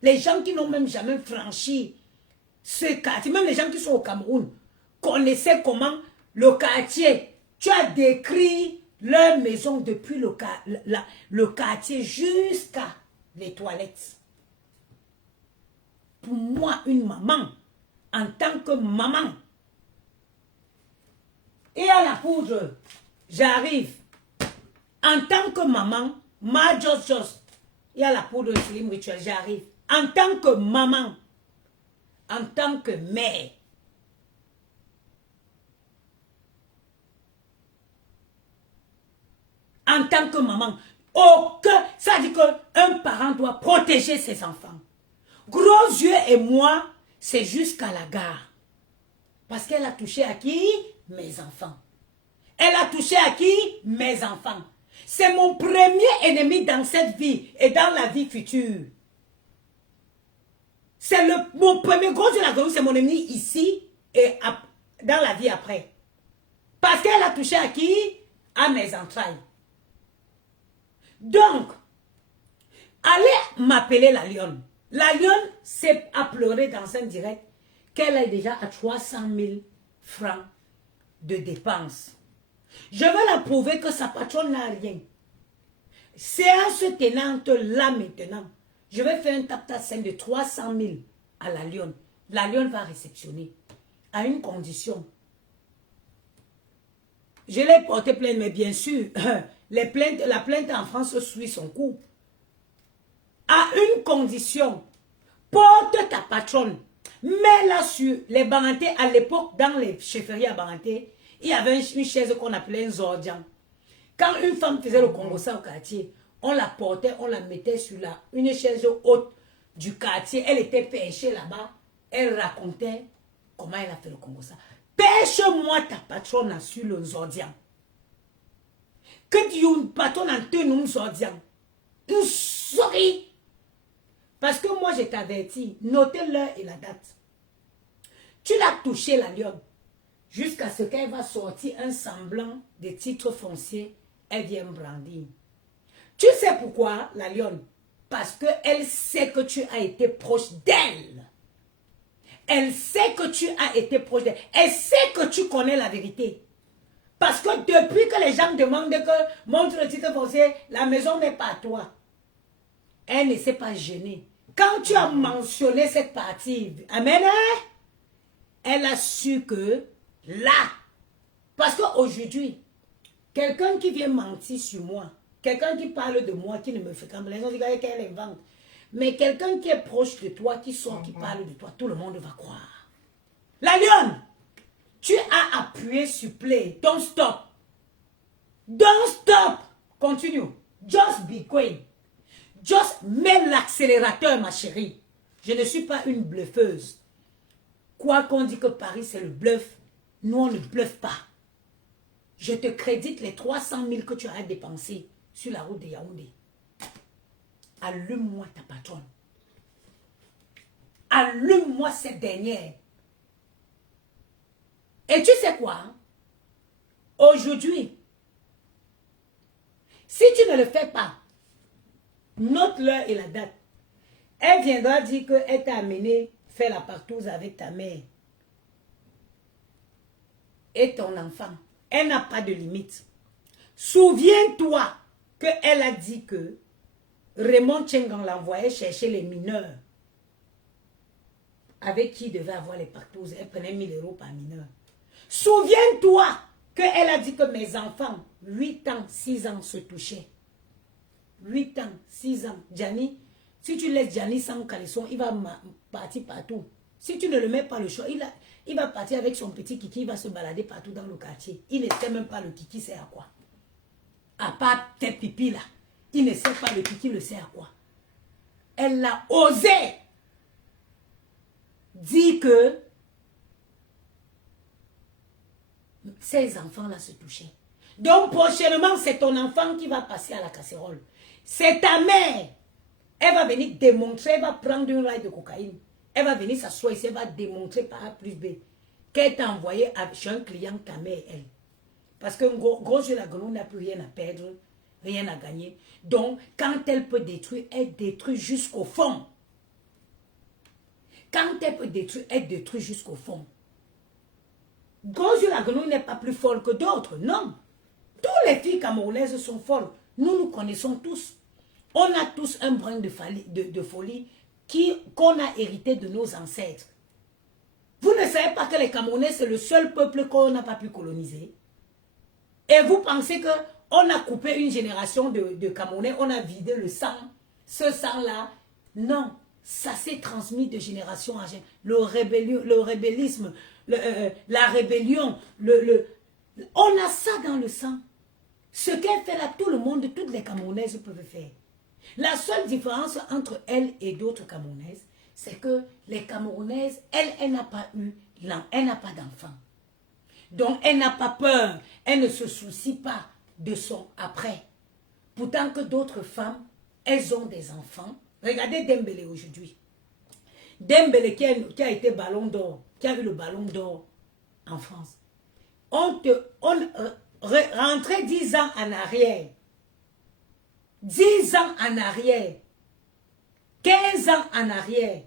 Les gens qui n'ont même jamais franchi ce quartier, même les gens qui sont au Cameroun, connaissaient comment le quartier. Tu as décrit leur maison depuis le quartier jusqu'à les toilettes. Pour moi, une maman, en tant que maman, et à la poudre, j'arrive. En tant que maman, ma Jos, et à la poudre Slim Rituel, j'arrive. En tant que maman, en tant que mère, en tant que maman, ça dit qu'un parent doit protéger ses enfants. Gros yeux et moi, c'est jusqu'à la gare. Parce qu'elle a touché à qui? Mes enfants. Elle a touché à qui? Mes enfants. C'est mon premier ennemi dans cette vie et dans la vie future. C'est mon premier gros yeux, c'est mon ennemi ici et dans la vie après. Parce qu'elle a touché à qui? À mes entrailles. Donc, allez m'appeler la lionne. La lionne s'est pleuré dans un direct qu'elle est déjà à 300 000 francs de dépenses. Je vais la prouver que sa patronne n'a rien. Séance tenante là maintenant. Je vais faire un tap-tap-scène de 300 000 à la lionne. La lionne va réceptionner à une condition. Je l'ai porté plainte, mais bien sûr, la plainte en France suit son cours. À une condition, porte ta patronne, mets-la sur les Barantés. À l'époque, dans les chefferies à Baranté, il y avait une chaise qu'on appelait un zordian. Quand une femme faisait le Congo-ça au quartier, on la portait, on la mettait sur une chaise haute du quartier. Elle était pêchée là-bas. Elle racontait comment elle a fait le Congo-ça. Pêche-moi ta patronne sur le zordian. Que tu aies une patronne en tenue zordian. Une souris. Parce que moi, je t'avertis, notez l'heure et la date. Tu l'as touché, la lionne, jusqu'à ce qu'elle va sortir un semblant de titre foncier, elle vient brandir. Tu sais pourquoi, la lionne? Parce qu'elle sait que tu as été proche d'elle. Elle sait que tu as été proche d'elle. Elle sait que tu connais la vérité. Parce que depuis que les gens demandent que montre le titre foncier, la maison n'est pas à toi. Elle ne s'est pas gênée. Quand tu as mentionné cette partie, amen, elle a su que là, parce qu'aujourd'hui, quelqu'un qui vient mentir sur moi, quelqu'un qui parle de moi, qui ne me fait qu'un les gens disent qu'elle invente, mais quelqu'un qui est proche de toi, qui sort, qui parle de toi, tout le monde va croire. La lionne, tu as appuyé sur play, don't stop. Don't stop. Continue. Just be quiet. Just mets l'accélérateur, ma chérie. Je ne suis pas une bluffeuse. Quoi qu'on dise que Paris, c'est le bluff, Nous, on ne bluffe pas. Je te crédite les 300 000 que tu as dépensés sur la route de Yaoundé. Allume-moi ta patronne. Allume-moi cette dernière. Et tu sais quoi? Hein? Aujourd'hui, si tu ne le fais pas, note l'heure et la date. Elle viendra dire qu'elle t'a amené faire la partouze avec ta mère et ton enfant. Elle n'a pas de limite. Souviens-toi qu'elle a dit que Raymond Tchengang l'envoyait chercher les mineurs avec qui il devait avoir les partous. Elle prenait 1000 € par mineur. Souviens-toi qu'elle a dit que mes enfants, 8 ans, 6 ans, se touchaient. 8 ans, 6 ans. Gianni, si tu laisses Gianni sans caleçon, il va partir partout. Si tu ne le mets pas le choix, il va partir avec son petit kiki, il va se balader partout dans le quartier. Il ne sait même pas le kiki sert à quoi. À part tes pipis là. Il ne sait pas le kiki le sert à quoi. Elle a osé dire que ces enfants-là se touchaient. Donc prochainement, c'est ton enfant qui va passer à la casserole. C'est ta mère. Elle va venir démontrer, elle va prendre une raille de cocaïne. Elle va venir s'asseoir ici, elle va démontrer par A plus B qu'elle t'a envoyé chez un client, ta mère, elle. Parce qu'un gros jeu, la grenouille n'a plus rien à perdre, rien à gagner. Donc, quand elle peut détruire, elle détruit jusqu'au fond. Quand elle peut détruire, elle détruit jusqu'au fond. Gros jeu, la grenouille n'est pas plus folle que d'autres, non. Toutes les filles camerounaises sont folles. Nous connaissons tous. On a tous un brin de folie qu'on a hérité de nos ancêtres. Vous ne savez pas que les Camerounais, c'est le seul peuple qu'on n'a pas pu coloniser. Et vous pensez qu'on a coupé une génération de Camerounais, on a vidé le sang, ce sang-là. Non, ça s'est transmis de génération en génération. Le rébellisme, la rébellion, on a ça dans le sang. Ce qu'elle fait là, tout le monde, toutes les Camerounaises peuvent faire. La seule différence entre elle et d'autres Camerounaises, c'est que les Camerounaises, elle n'a pas d'enfant. Donc, elle n'a pas peur, elle ne se soucie pas de son après. Pourtant que d'autres femmes, elles ont des enfants. Regardez Dembélé aujourd'hui. Dembélé qui a été ballon d'or, qui a eu le ballon d'or en France. Rentrait 10 ans en arrière. 10 ans en arrière. 15 ans en arrière.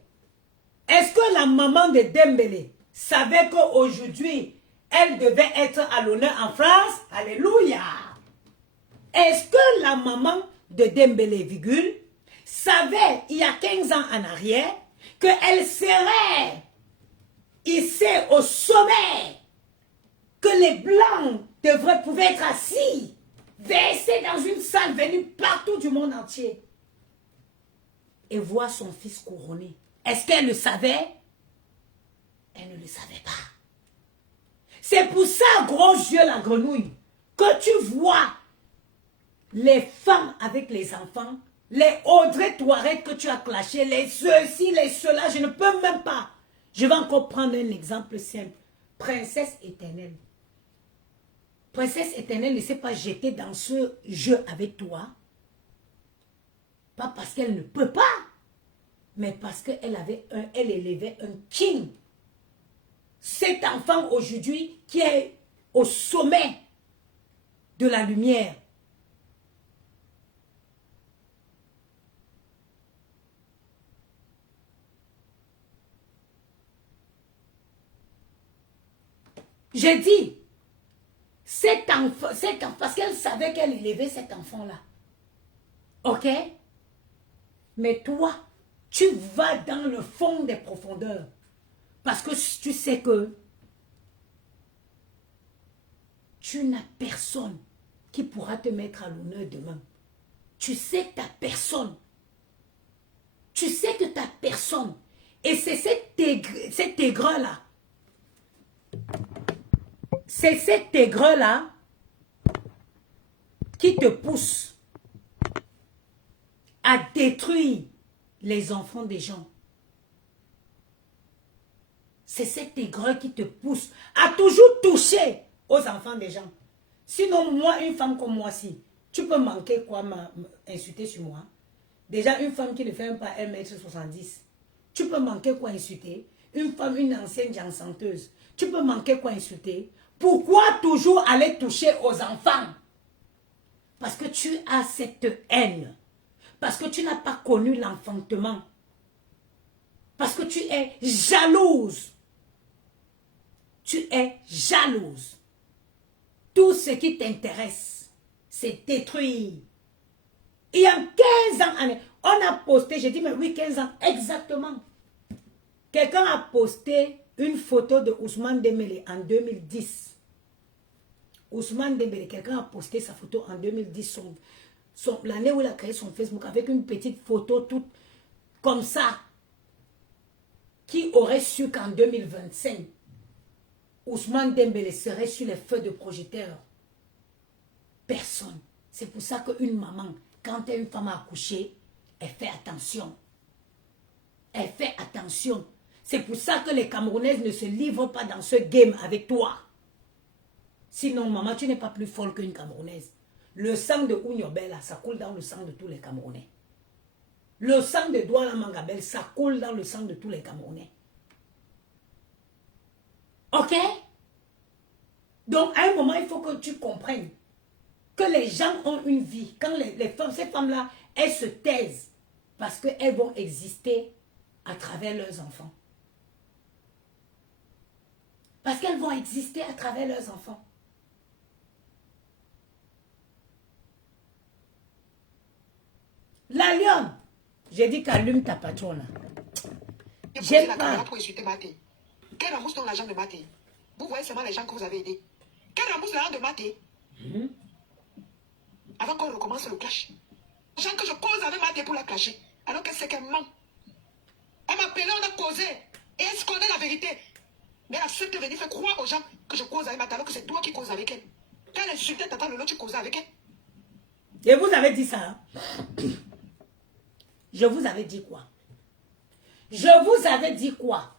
Est-ce que la maman de Dembélé savait qu'aujourd'hui, elle devait être à l'honneur en France? Alléluia! Est-ce que la maman de Dembélé, virgule, savait, il y a 15 ans en arrière, qu'elle serait ici au sommet, que les Blancs pouvaient être assis, versés dans une salle venue partout du monde entier, et voir son fils couronné? Est-ce qu'elle le savait? Elle ne le savait pas. C'est pour ça, gros yeux la grenouille, que tu vois les femmes avec les enfants, les Audrey Touareg que tu as clashés, les ceux-ci, les ceux-là, je ne peux même pas. Je vais encore prendre un exemple simple. Princesse éternelle. Princesse éternelle ne s'est pas jetée dans ce jeu avec toi. Pas parce qu'elle ne peut pas, mais parce qu'elle élevait un king. Cet enfant aujourd'hui qui est au sommet de la lumière. J'ai dit, cet enfant, parce qu'elle savait qu'elle élevait cet enfant-là. Ok? Mais toi, tu vas dans le fond des profondeurs. Parce que tu sais que tu n'as personne qui pourra te mettre à l'honneur demain. Tu sais que tu n'as personne. Tu sais que tu n'as personne. Et c'est cet aigreur-là. C'est cet aigreur-là qui te pousse à détruire les enfants des gens. C'est cette aigreur qui te pousse à toujours toucher aux enfants des gens. Sinon, moi, une femme comme moi, si, tu peux manquer quoi insulter sur moi. Déjà, une femme qui ne fait même pas 1,70 m, tu peux manquer quoi insulter. Une femme, une ancienne chanteuse, tu peux manquer quoi insulter. Pourquoi toujours aller toucher aux enfants? Parce que tu as cette haine. Parce que tu n'as pas connu l'enfantement. Parce que tu es jalouse. Tu es jalouse. Tout ce qui t'intéresse, c'est détruire. Il y a 15 ans, on a posté, j'ai dit, mais oui, 15 ans, exactement. Quelqu'un a posté une photo de Ousmane Dembélé en 2010. Ousmane Dembélé, quelqu'un a posté sa photo en 2010, l'année où il a créé son Facebook, avec une petite photo toute comme ça. Qui aurait su qu'en 2025, Ousmane Dembélé serait sur les feux de projecteur? Personne. C'est pour ça qu'une maman, quand une femme a accouché, elle fait attention. Elle fait attention. C'est pour ça que les Camerounaises ne se livrent pas dans ce game avec toi. Sinon, maman, tu n'es pas plus folle qu'une Camerounaise. Le sang de Ounyobela, ça coule dans le sang de tous les Camerounais. Le sang de Douala Mangabel, ça coule dans le sang de tous les Camerounais. Ok? Donc, à un moment, il faut que tu comprennes que les gens ont une vie. Quand les femmes, ces femmes-là, elles se taisent parce qu'elles vont exister à travers leurs enfants. Parce qu'elles vont exister à travers leurs enfants. La lionne, j'ai dit qu'allume ta patronne. J'ai la caméra pour insulter Maté. Quel rembourse dans l'argent de Maté? Vous voyez seulement les gens que vous avez aidés. Quel rembourse l'argent de Maté? Avant qu'on recommence le clash. Les gens que je cause avec Maté pour la clasher. Alors qu'elle sait qu'elle ment. Elle m'a appelé, on a causé. Et elle se connaît la vérité. Mais elle accepte de venir faire croire aux gens que je cause avec Maté alors que c'est toi qui causes avec elle. Quand elle insultait Tata Lolo, tu causais avec elle. Et vous avez dit ça? Je vous avais dit quoi? Je vous avais dit quoi?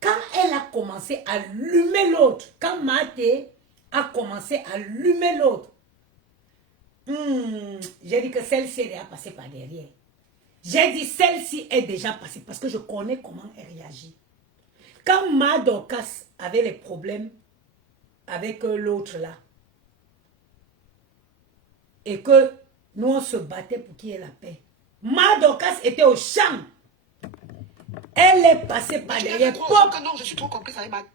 Quand elle a commencé à allumer l'autre, quand Maté a commencé à allumer l'autre, j'ai dit que celle-ci est déjà passée par derrière. J'ai dit celle-ci est déjà passée parce que je connais comment elle réagit. Quand Dorcas avait les problèmes avec l'autre là, et que nous on se battait pour qu'il y ait la paix, Dorcas était au champ. Elle est passée par derrière. Non, je suis trop comprise avec Maté.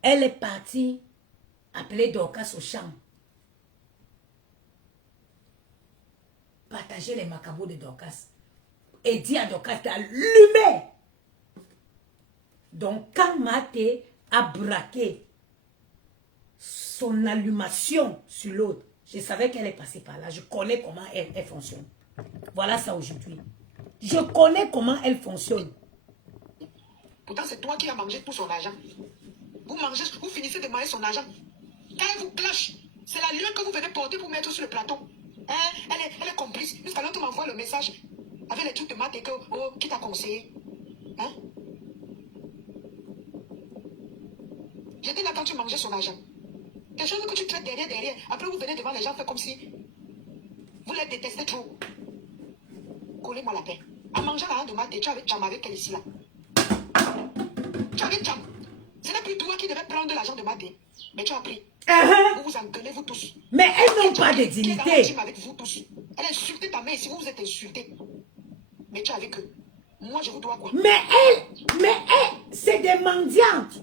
Elle est partie appeler Dorcas au champ. Partager les macabots de Dorcas. Et dire à Dorcas d'allumer. Donc quand Maté a braqué son allumation sur l'autre, je savais qu'elle est passée par là. Je connais comment elle fonctionne. Voilà ça aujourd'hui. Je connais comment elle fonctionne. Pourtant, c'est toi qui as mangé tout son argent. Vous finissez de manger son argent. Quand elle vous clash, c'est la lionne que vous venez porter pour mettre sur le plateau. Hein? Elle est complice. Jusqu'à là, tu m'envoies le message avec les trucs de Maté qui t'a conseillé. Hein? J'étais là quand tu mangeais son argent. Des choses que tu traites derrière. Après, vous venez devant les gens, faire comme si vous les détestez trop. Collez-moi la paix. En mangeant l'argent de Maté, tu avais Jam avec elle ici là. Tu avais Jam. Ce n'est plus toi qui devais prendre l'argent de Maté. Mais tu as pris. Vous vous engueulez, vous tous. Mais elles n'ont pas de dignité. Avec vous tous. Elle a insulté ta mère ici, vous êtes insultés. Mais tu es avec eux. Moi, je vous dois quoi? Mais elle, c'est des mendiantes.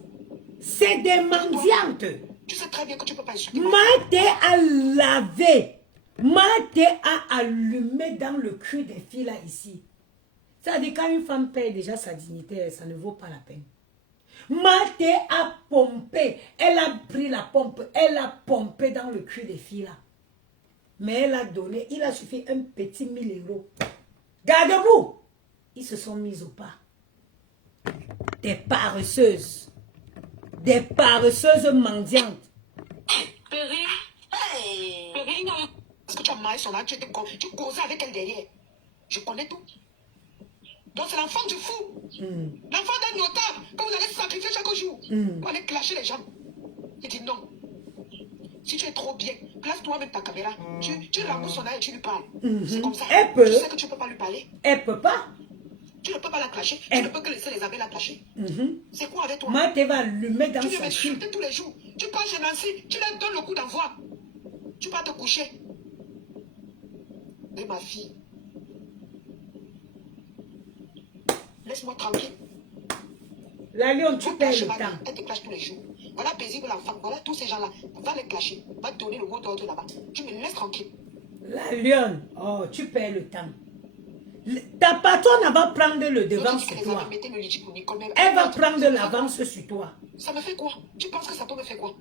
C'est des mendiantes. Tu sais très bien que tu ne peux pas insulter. Maté a lavé. Maté a allumé dans le cul des filles là ici. Ça dit quand une femme paye déjà sa dignité, ça ne vaut pas la peine. Maté a pompé. Elle a pris la pompe. Elle a pompé dans le cul des filles là. Mais elle a donné, il a suffi un petit 1000 €. Gardez-vous. Ils se sont mis au pas. Des paresseuses. Des paresseuses mendiantes. Péri. Parce que tu as maillé son âge, tu causais avec elle derrière. Je connais tout. Donc c'est l'enfant du fou. L'enfant d'un notable que vous allez sacrifier chaque jour. Vous allez clasher les gens. Il dit non. Si tu es trop bien, place toi-même ta caméra. Tu rembourses son âge et tu lui parles. C'est comme ça. Elle peut. Tu sais que tu ne peux pas lui parler. Elle peut pas. Tu ne peux pas la clasher. Tu ne peux que laisser les abeilles la clasher. C'est quoi avec toi? Mate va allumer dans Tu viens sa fille. m'insulter tous les jours. Tu passes chez Nancy, tu leur donnes le coup d'envoi. Tu vas te coucher. Mais ma fille, laisse-moi tranquille. La Lyon, tu Va perds clasher le ma vie. temps. Elle te clash tous les jours. Voilà paisible l'enfant. Voilà tous ces gens-là. Va les clasher. Va te donner le mot d'ordre là-bas. Tu me laisses tranquille. La Lyon, oh, tu perds le temps. Ta patronne va prendre le devant sur toi. Elle va prendre l'avance sur toi. Ça me fait quoi? Tu penses que ça peut me faire quoi?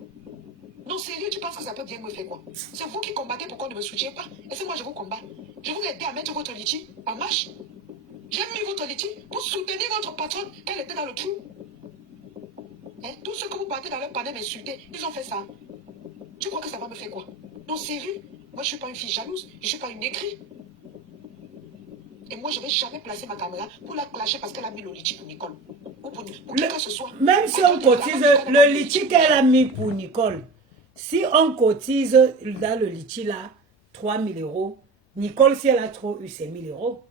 Non, sérieux, tu penses que ça peut bien me faire quoi? C'est vous qui combattez pour qu'on ne me soutienne pas. Et c'est moi, je vous combats. Je vous ai aidé à mettre votre litchi en marche. J'ai mis votre litchi pour soutenir votre patronne quand elle était dans le trou. Hein? Tous ceux que vous partez dans leur panel m'insulter, ils ont fait ça. Tu crois que ça va me faire quoi? Non, sérieux, moi je ne suis pas une fille jalouse, je ne suis pas une aigrie. Et moi, je ne vais jamais placer ma caméra pour la clasher parce qu'elle a mis le litchi pour Nicole. Ou pour qui que ce soit. Même si on cotise le litchi qu'elle a mis pour Nicole, si on cotise dans le litchi là, 3 000 euros, Nicole, si elle a trop eu, c'est 1 000 euros.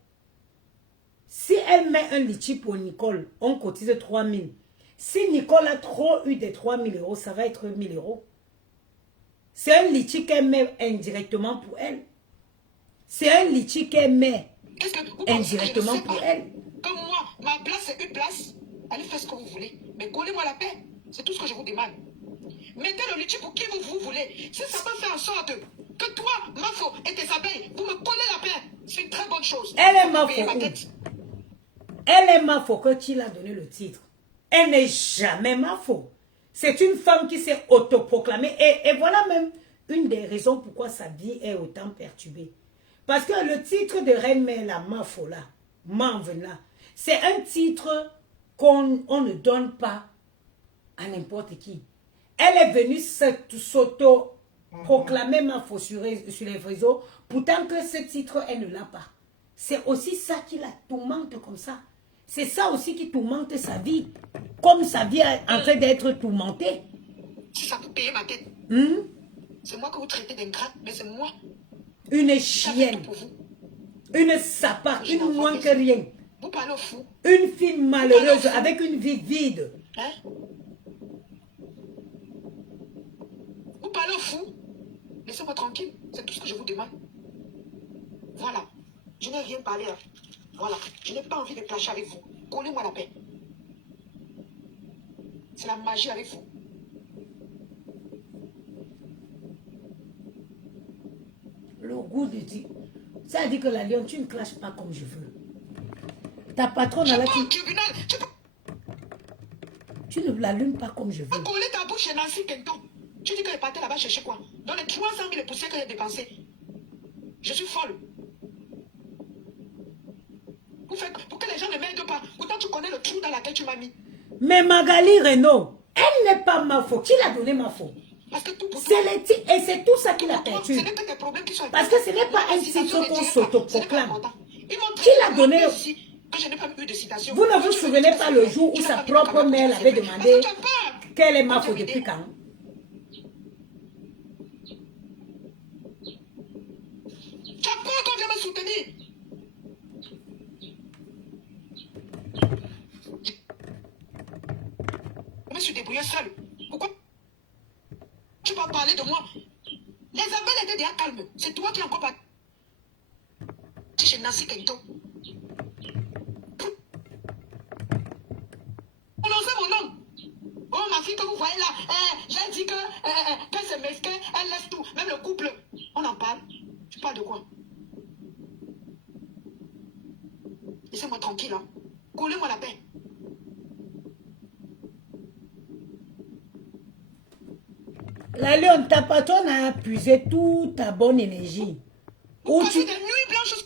Si elle met un litchi pour Nicole, on cotise 3 000. Si Nicole a trop eu des 3 000 euros, ça va être 1 000 euros. C'est un litchi qu'elle met indirectement pour elle. C'est un litchi qu'elle met indirectement pour elle. Comme moi, ma place c'est une place. Allez faire ce que vous voulez. Mais collez-moi la paix. C'est tout ce que je vous demande. Mettez le litchi pour qui vous voulez. Si ça peut faire en sorte que toi, Mafo et tes abeilles, vous me collez la paix, c'est une très bonne chose. Elle est Mafo. Elle est Mafo que tu l'as donné le titre. Elle n'est jamais Mafo. C'est une femme qui s'est autoproclamée. Et voilà même une des raisons pourquoi sa vie est autant perturbée. Parce que le titre de Reine Mère, la Mafo là, Manvena, c'est un titre qu'on ne donne pas à n'importe qui. Elle est venue s'auto-proclamer Mafo sur les réseaux, pourtant que ce titre, elle ne l'a pas. C'est aussi ça qui la tourmente comme ça. C'est ça aussi qui tourmente sa vie. Comme sa vie est en train d'être tourmentée. Si ça peut payer ma tête. C'est moi que vous traitez d'ingrate, mais c'est moi. Une chienne. Une sapate, une moins que rien. Vous parlez au fou. Une fille malheureuse avec une vie vide. Hein? Vous parlez au fou. Laissez-moi tranquille. C'est tout ce que je vous demande. Voilà. Je n'ai rien parlé là. Voilà. Je n'ai pas envie de clasher avec vous. Collez-moi la paix. C'est la magie avec vous. Le goût de dire. Ça dit que la Lyon, tu ne clashes pas comme je veux. Ta patronne là, tu ne l'allumes pas comme je veux. Coller ta bouche chez Nancy Kenton. Tu dis qu'elle est partie là-bas chercher quoi? Dans les 300 000 poussières qu'elle a dépensées. Je suis folle. Vous faites pour que les gens ne m'aident pas. Pourtant, tu connais le trou dans lequel tu m'as mis. Mais Magali Renault, elle n'est pas ma faute. Qui l'a donné ma faute? C'est les titres et c'est tout ça qui l'a perdu. Parce que ce n'est pas un titre qu'on s'autoproclame. Qui l'a donné? Vous ne vous souvenez pas le jour où sa propre mère l'avait demandé qu'elle est ma faute depuis quand? Tu as peur qu'on vienne me soutenir? Je me suis débrouillée seule. Pourquoi tu vas parler de moi? Les abeilles étaient déjà calmes. C'est toi qui es encore parti chez Nancy Kenton. Prononcez mon nom. Oh, ma fille que vous voyez là, j'ai dit que c'est mesquin, elle laisse tout. Même le couple, on en parle. Tu parles de quoi? Laissez-moi tranquille, hein. Collez-moi la paix. La Lyon, ta patronne a puisé toute ta bonne énergie. Vous passez des nuits blanches.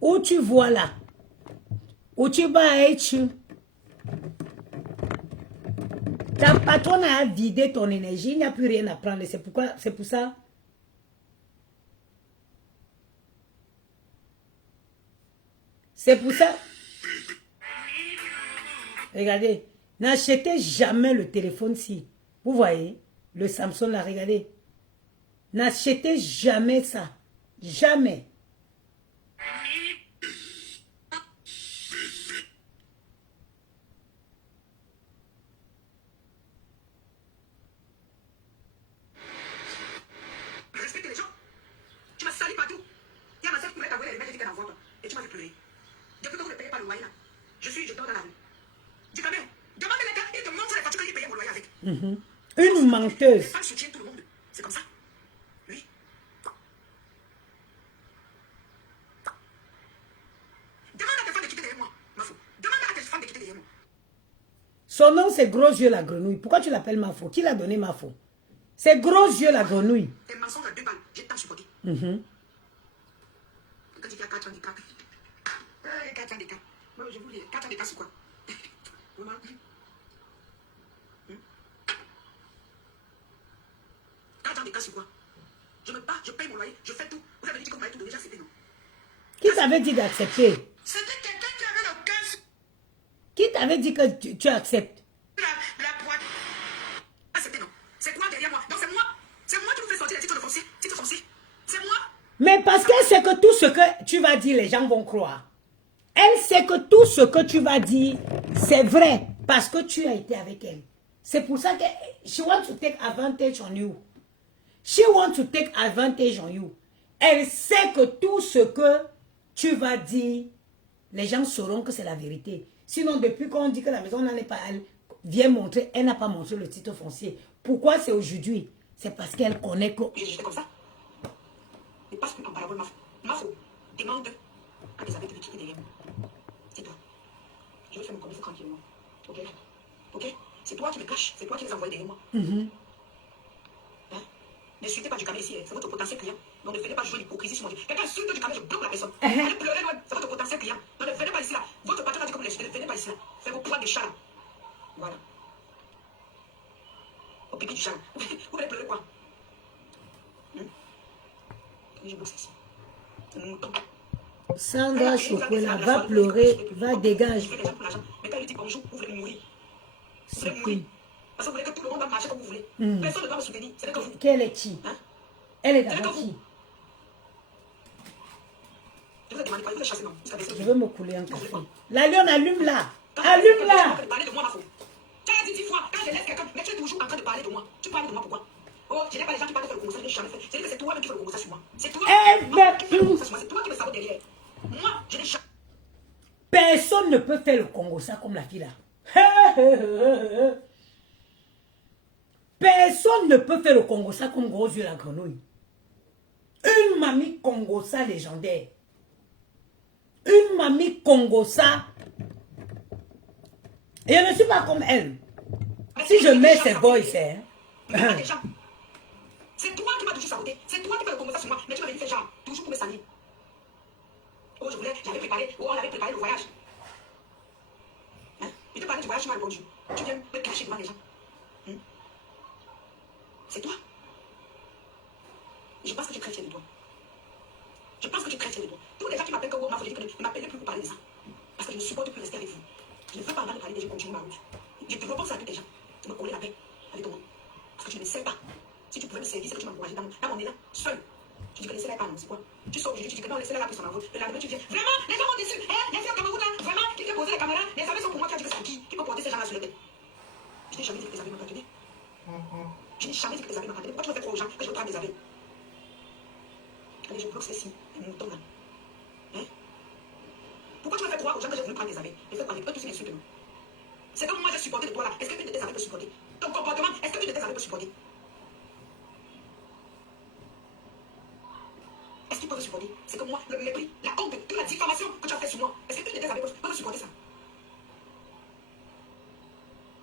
Où tu vois là? Où tu vas être? Ta patronne a vidé ton énergie, il n'y a plus rien à prendre. C'est pour ça. C'est pour ça. Regardez. N'achetez jamais le téléphone-ci. Vous voyez? Le Samsung là, regardez. N'achetez jamais ça. Jamais. Respecte les gens. Tu m'as sali partout. Il y a ma soeur qui voulait t'avouer les lunettes et qu'elle envoie toi. Et tu m'as fait pleurer. Depuis que vous ne payez pas le loyer là, je dors dans la rue. Dis quand même, demande les gars et te montre les factures qu'ils payaient mon loyer avec. Une menteuse. Les femmes soutiennent tout le monde. C'est comme ça. Oui. Demande à tes femmes de quitter derrière moi. Mafo. Demande à tes femmes de quitter derrière moi. Son nom, c'est Gros Yeux la grenouille. Pourquoi tu l'appelles Mafo? Qui l'a donné Mafo? C'est Gros Yeux la grenouille. Tes mensonges à 2 balles, j'ai tant supporté. Quand tu dis à 4 ans d'écart. 4 ans d'écart. Moi, je vous dis, 4 ans d'écart, c'est quoi? Maman. 4 ans d'écart, c'est quoi? Je me bats, je paye mon loyer, je fais tout. Vous avez dit que vous m'avez tout donné, j'ai accepté, non? Qui t'avait dit d'accepter? C'était quelqu'un qui avait le cœur. Qui t'avait dit que tu acceptes? La boîte. Accepté, non? C'est toi derrière moi. Donc c'est moi. C'est moi qui vous fais sortir les titres de foncier. Titres fonciers. C'est moi. Mais parce qu'elle sait que tout ce que tu vas dire, les gens vont croire. Elle sait que tout ce que tu vas dire, c'est vrai. Parce que tu as été avec elle. C'est pour ça que she wants to take advantage on you. She wants to take advantage on you. Elle sait que tout ce que tu vas dire, les gens sauront que c'est la vérité. Sinon, depuis qu'on dit que la maison n'allait pas, elle vient montrer, elle n'a pas montré le titre foncier. Pourquoi c'est aujourd'hui? C'est parce qu'elle connaît que... J'étais comme ça. Mais passe plus en parabole, Mafo. Demande à tes amis de quitter derrière moi. C'est toi. Je vais faire mon commerce tranquillement. Ok? Ok? C'est toi qui me caches. C'est toi qui les envoies derrière moi. Hein? Ne suivez pas du caméra ici. C'est votre potentiel client. Donc ne venez pas jouer l'hypocrisie sur mon Dieu. Quelqu'un suit du caméra, je bloque la personne. Allez pleurer loin. C'est votre potentiel client. Donc ne venez pas ici là. Votre patron a dit que vous les suivez. Ne venez pas ici là. Faites vos poids de chat là. Voilà. Au pipi du chat là. Vous allez pleurer quoi? Je bloque ceci. C'est mon mouton. Sandra Chocolat va pleurer, va dégager. Mais quand il dit bonjour, vous voulez mourir. Vous voulez mourir. Parce que vous voulez que tout le monde va marcher comme vous voulez. Personne ne doit me soutenir. C'est que vous. Quelle est qui? Hein? Elle est d'abord qui? Je vous ai demandé quoi? Vous les chassez, non? Je veux me couler un café. La lionne, allume là. Allume là. Parler de moi, ma faute. Tu as dit 10 fois, quand je laisse quelqu'un, mais tu es toujours en train de parler de moi. Tu parles de moi pourquoi? Oh, je n'ai pas les gens qui parlent de faire le Congo, ça, je n'ai jamais fait. C'est que c'est toi qui fais le Congo, ça sur moi. C'est toi qui fais le Congo, ça sur moi. C'est toi qui me sabote derrière. Moi, je n'ai jamais. Personne ne peut faire le Congo, ça comme la fille là. Personne ne peut faire le Congo, ça comme Gros Yeux la grenouille. Une mamie Congo, ça légendaire. Une mamie Congo, ça. Et je ne suis pas comme elle. Si je mets ses boys, c'est... C'est toi qui m'as toujours saboté. C'est toi qui fais le Congo, ça sur moi. Mais tu m'avais dit, fais genre, toujours pour me salir. Oh, j'avais préparé. Oh, on avait préparé le voyage. Hein? Il te parlait du voyage, tu m'as répondu. Tu viens me cacher devant les gens. C'est toi. Je pense que tu es très fier de toi. Je pense que tu es très fier de toi. Tous les gens qui m'appellent comme moi, ne m'appellent plus pour parler de ça. Parce que je ne supporte plus rester avec vous. Je ne veux pas entendre parler des gens continuer ma route. Je te repense à tous les gens. Tu me coller la paix avec ton nom. Parce que tu ne sais pas. Si tu pouvais me servir, c'est que tu m'encourageais dans mon élan, seul. Tu dis que laissez-la pas, non, c'est quoi? Tu sors aujourd'hui, tu dis que non, laissez-la pour son envol. Le lendemain, tu viens. Vraiment, les gens m'ont déçu. Les filles au Cameroun, vraiment, qui fait poser la caméra, les amis sont pour moi, tu as dit que c'est qui peut porter ces gens-là sur le tête. Je n'ai jamais dit que les amis m'appartenaient. Je n'ai jamais dit que les amis m'appartenaient. Pourquoi tu me fais croire aux gens que je veux prendre des amis? Allez, je bloque ceci, et mon mouton là. Hein? Pourquoi tu me fais croire aux gens que je veux prendre des amis? Et fais quoi avec eux, tous ces insultes? C'est comme moi j'ai supporté de toi là. Est-ce que une de tes amis peut supporter? Ton comportement, est-ce que une de tes amis peut supporter? Est-ce qu'ils peuvent supporter? C'est comme moi, le mépris, la honte, toute la diffamation que tu as fait sur moi. Est-ce que une de tes amis peut supporter ça?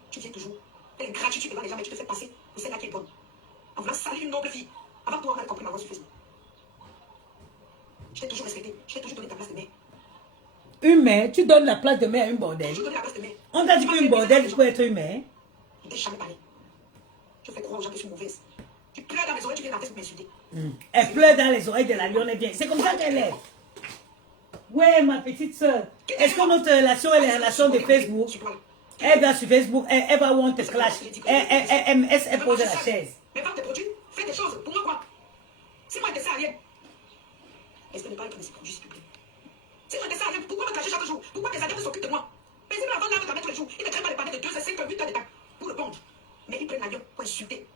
Tu viens toujours. Elle est gratuite devant les gens, mais tu te fais passer pour celle-là qui est bonne. En voulant salir une noble fille. Avant toi, on avait compris ma voix sur Facebook. Je t'ai toujours respecté. Je t'ai toujours donné ta place de mère. Une mère, tu donnes la place de mère à une bordel. Je donné la place de mère. On t'a dit qu'une bordel peut être une mère. Je t'ai jamais parlé. Je fais croire aux gens que je suis mauvaise. Tu pleures dans mes oreilles, tu viens dans la tête pour m'insulter. Elle pleure dans les oreilles de la lionne, elle vient. C'est comme ça qu'elle est. Ouais, ma petite soeur. Est-ce que notre relation est la relation de Facebook? Elle va sur Facebook, elle va want to clash. Elle pose la chaise. Mais vends tes produits, fais des choses. Pour moi, quoi? Si moi, je ne sers à rien. Est-ce que ne pas prendre ces produits, s'il te plaît? Si je ne sers à rien, pourquoi me cacher chaque jour? Pourquoi tes amis s'occupent de moi? Mais si avant lave ta main tous les jours, ils ne traînent pas les panneaux de 2 à 5 8 heures de temps pour le pondre. Mais ils prennent l'avion pour insulter.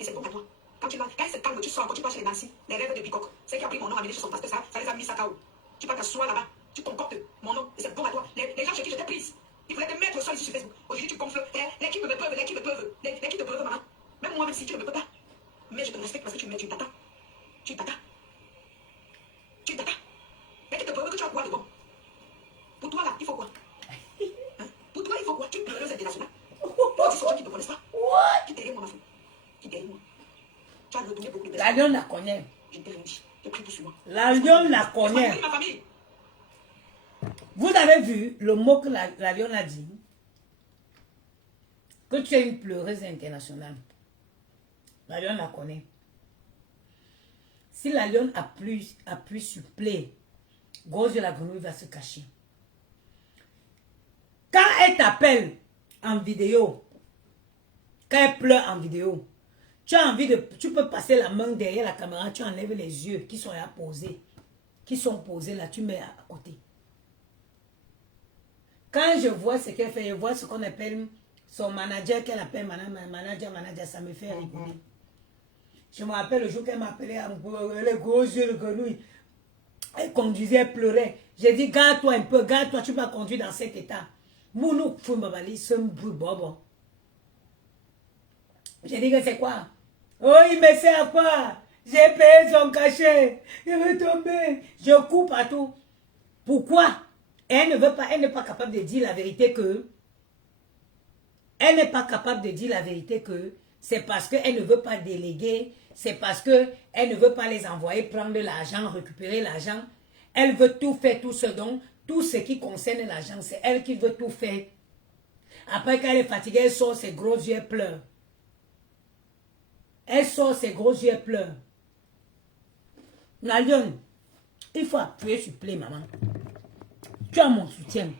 Et c'est bon à toi. Quand il se calme, tu sors, quand tu passes chez les Nancy, les rêves de Bicoque. C'est qui a pris mon nom, amené chez son pasteur, ça les a mis ça KO. Tu vas t'asseoir là-bas, tu concoctes mon nom, et c'est bon à toi. Les gens chez qui j'étais prise, ils voulaient te mettre au sol ici sur Facebook. Aujourd'hui, tu gonfles. L'équipe me peuvent, l'équipe me peuvent. L'équipe te peuvent, maman. Même moi, même si tu ne me peux pas. Mais je te respecte parce que tu es une tata. Tu es tata. Tu es tata. L'équipe te peuvent que tu as quoi de bon? Pour toi, là, il faut quoi? Hein? Pour toi, il faut quoi? Tu es une pleureuse internationale. Pour dire aux gens qui ne te connaissent pas. Qui derrière moi, ma fille? Qui derrière moi? Tu as retourné beaucoup de personnes. La lionne la connaît. Je ne t'ai rien dit. J'ai pris tout sur moi. La lionne la connaît. Ma famille. Vous avez vu le mot que la lionne a dit? Que tu es une pleureuse internationale. La lionne la connaît. Si la lionne appuie sur play, gros yeux la grenouille va se cacher. Quand elle t'appelle en vidéo, quand elle pleure en vidéo, tu as envie de... Tu peux passer la main derrière la caméra, tu enlèves les yeux qui sont là posés. Qui sont posés là, tu mets à côté. Quand je vois ce qu'elle fait, je vois ce qu'on appelle son manager, qu'elle appelle manager, ça me fait rigoler. Je me rappelle le jour qu'elle m'appelait, les gros yeux de grenouille. Elle conduisait, elle pleurait. J'ai dit, garde-toi un peu, garde-toi, tu vas conduire dans cet état. Mounou, Foumbabali, c'est un bruit bobo. J'ai dit que c'est quoi? Oh, il me sert à quoi? J'ai payé son cachet. Il veut tomber. Je coupe à tout. Pourquoi? Elle ne veut pas, elle n'est pas capable de dire la vérité que... Elle n'est pas capable de dire la vérité que c'est parce qu'elle ne veut pas déléguer, c'est parce qu'elle ne veut pas les envoyer prendre l'argent, récupérer l'argent. Elle veut tout faire, tout ce dont, tout ce qui concerne l'argent, c'est elle qui veut tout faire. Après, quand elle est fatiguée, elle sort ses gros yeux, elle pleure. Elle sort ses gros yeux, elle pleure. La lionne, il faut appuyer sur play, maman. Tu as mon soutien.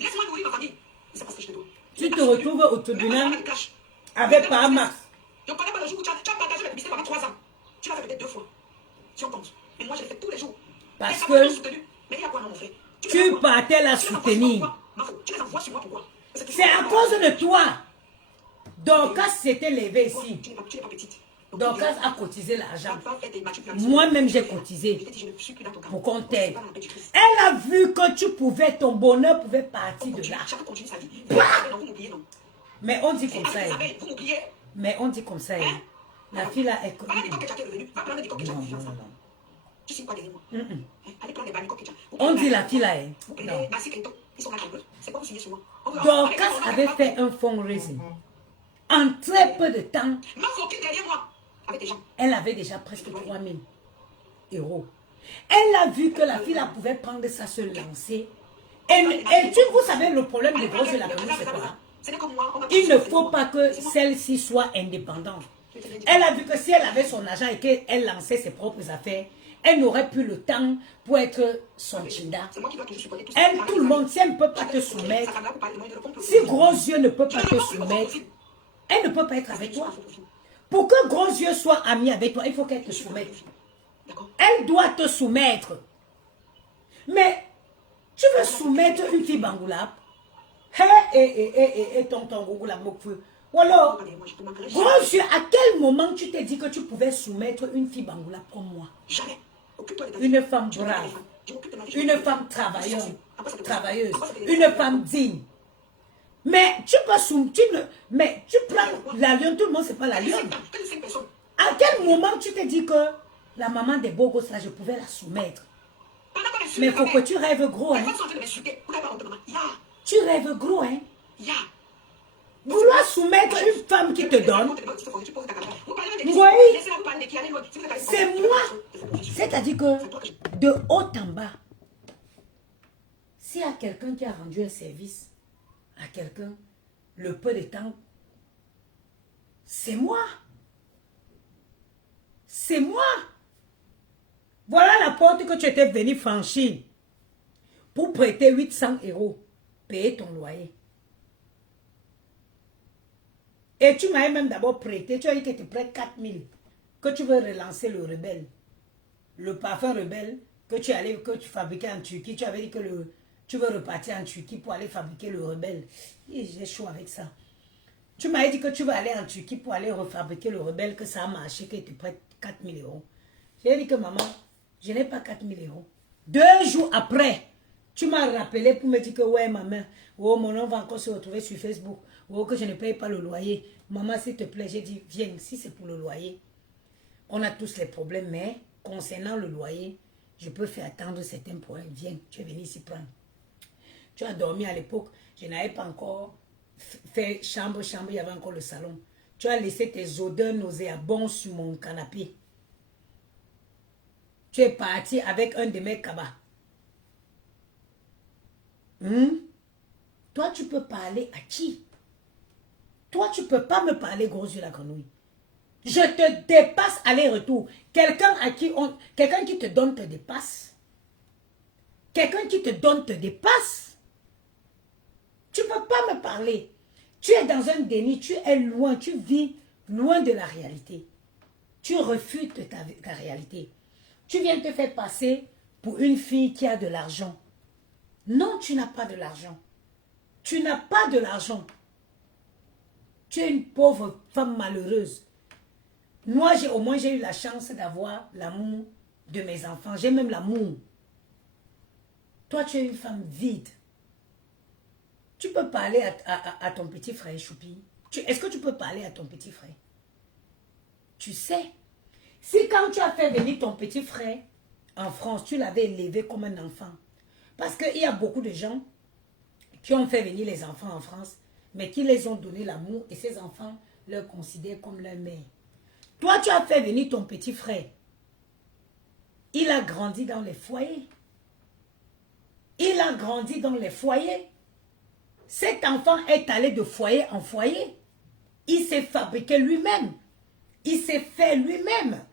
Laisse-moi nourrir ma famille. C'est parce que je te dois. Tu te retrouves au tribunal avec Paramax. Je ne connais pas le jour où tu as partagé la publicité pendant 3 ans. Tu l'as fait peut-être 2 fois. Si on compte. Mais moi, je l'ai fait tous les jours. Parce que mais il y a quoi, non, mon frère? tu partais la soutenir. Tu les envoies sur moi, pourquoi? C'est à cause de toi. Dorcas s'était levé ici. Tu n'es pas petite. Dorcas a cotisé l'argent. Moi-même, j'ai cotisé pour qu'on t'aide. Elle a vu que tu pouvais, ton bonheur pouvait partir de là. Mais on dit comme ça. Mais on dit comme ça. La fille là est... On dit la fille là est... Non. Dorcas avait fait un fundraising. En très peu de temps, elle avait déjà presque 3000 euros. Elle a vu que la fille là pouvait prendre ça, se lancer. Et vous savez, le problème des grosses de la famille, c'est quoi? Il ne faut pas que celle-ci soit indépendante. Elle a vu que si elle avait son argent et qu'elle lançait ses propres affaires, elle n'aurait plus le temps pour être son chinda. Elle, tout le monde, si elle ne peut pas te soumettre, si Gros Yeux ne peut pas te soumettre, elle ne peut pas être avec toi. Pour que Gros Yeux soit amie avec toi, il faut qu'elle te soumette. Elle doit te soumettre. Mais tu veux soumettre une fille bangoula? Et tonton Gougoula Mokfeu. Ou alors, Gros Yeux, à quel moment tu t'es dit que tu pouvais soumettre une fille bangoula comme moi? Une femme brave, une femme travailleuse, une femme digne. Mais tu peux mais tu prends la lionne, tout le monde, c'est pas la lionne. À quel moment tu t'es dit que la maman des beaux gosses là, je pouvais la soumettre? Mais il faut que tu rêves gros, hein. Tu rêves gros, hein. Vouloir soumettre une femme qui te donne. Oui, c'est moi. C'est-à-dire que de haut en bas, s'il y a quelqu'un qui a rendu un service à quelqu'un, le peu de temps, c'est moi. C'est moi. Voilà la porte que tu étais venu franchir pour prêter 800 €, payer ton loyer. Et tu m'avais même d'abord prêté, tu as dit que tu prêtes 4000, que tu veux relancer le rebelle. Le parfum rebelle que tu fabriquais en Turquie, tu avais dit que tu veux repartir en Turquie pour aller fabriquer le rebelle. Et j'ai chaud avec ça. Tu m'avais dit que tu vas aller en Turquie pour aller refabriquer le rebelle, que ça a marché, que tu prêtes 4000 €. J'ai dit que maman, je n'ai pas 4000 €. 2 jours après, tu m'as rappelé pour me dire que ouais, maman, oh, mon nom va encore se retrouver sur Facebook. Oh, que je ne paye pas le loyer. Maman, s'il te plaît, j'ai dit, viens, si c'est pour le loyer. On a tous les problèmes, mais concernant le loyer, je peux faire attendre certains problèmes. Viens, tu es venu ici prendre. Tu as dormi à l'époque, je n'avais pas encore fait chambre, il y avait encore le salon. Tu as laissé tes odeurs nauséabondes sur mon canapé. Tu es parti avec un de mes cabas. Toi, tu peux parler à qui? Toi, tu ne peux pas me parler gros yeux la grenouille. Je te dépasse aller-retour. Quelqu'un qui te donne te dépasse. Quelqu'un qui te donne te dépasse. Tu ne peux pas me parler. Tu es dans un déni, tu es loin, tu vis loin de la réalité. Tu refuses ta réalité. Tu viens te faire passer pour une fille qui a de l'argent. Non, tu n'as pas de l'argent. Tu n'as pas de l'argent. Tu es une pauvre femme malheureuse. Moi, au moins, j'ai eu la chance d'avoir l'amour de mes enfants. J'ai même l'amour. Toi, tu es une femme vide. Tu peux parler à ton petit frère, Choupi. Est-ce que tu peux parler à ton petit frère? Tu sais, si quand tu as fait venir ton petit frère en France, tu l'avais élevé comme un enfant. Parce qu'il y a beaucoup de gens qui ont fait venir les enfants en France, mais qui les ont donné l'amour et ces enfants leur considèrent comme leur mère. Toi, tu as fait venir ton petit frère. Il a grandi dans les foyers. Il a grandi dans les foyers. Cet enfant est allé de foyer en foyer. Il s'est fabriqué lui-même. Il s'est fait lui-même.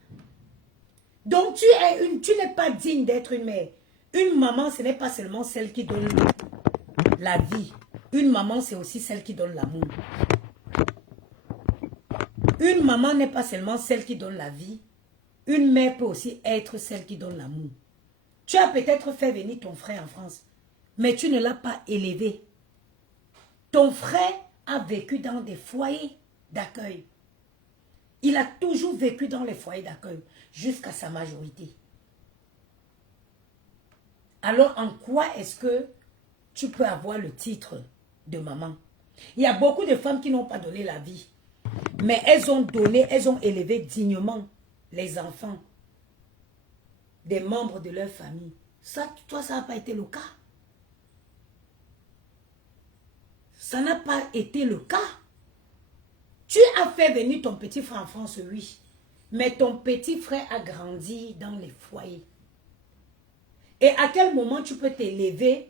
Donc, tu n'es pas digne d'être une mère. Une maman, ce n'est pas seulement celle qui donne la vie. Une maman, c'est aussi celle qui donne l'amour. Une maman n'est pas seulement celle qui donne la vie. Une mère peut aussi être celle qui donne l'amour. Tu as peut-être fait venir ton frère en France, mais tu ne l'as pas élevé. Ton frère a vécu dans des foyers d'accueil. Il a toujours vécu dans les foyers d'accueil jusqu'à sa majorité. Alors, en quoi est-ce que tu peux avoir le titre de maman? Il y a beaucoup de femmes qui n'ont pas donné la vie, mais elles ont élevé dignement les enfants des membres de leur famille. Ça, toi, ça n'a pas été le cas. Ça n'a pas été le cas. Tu as fait venir ton petit frère en France, oui. Mais ton petit frère a grandi dans les foyers. Et à quel moment tu peux t'élever?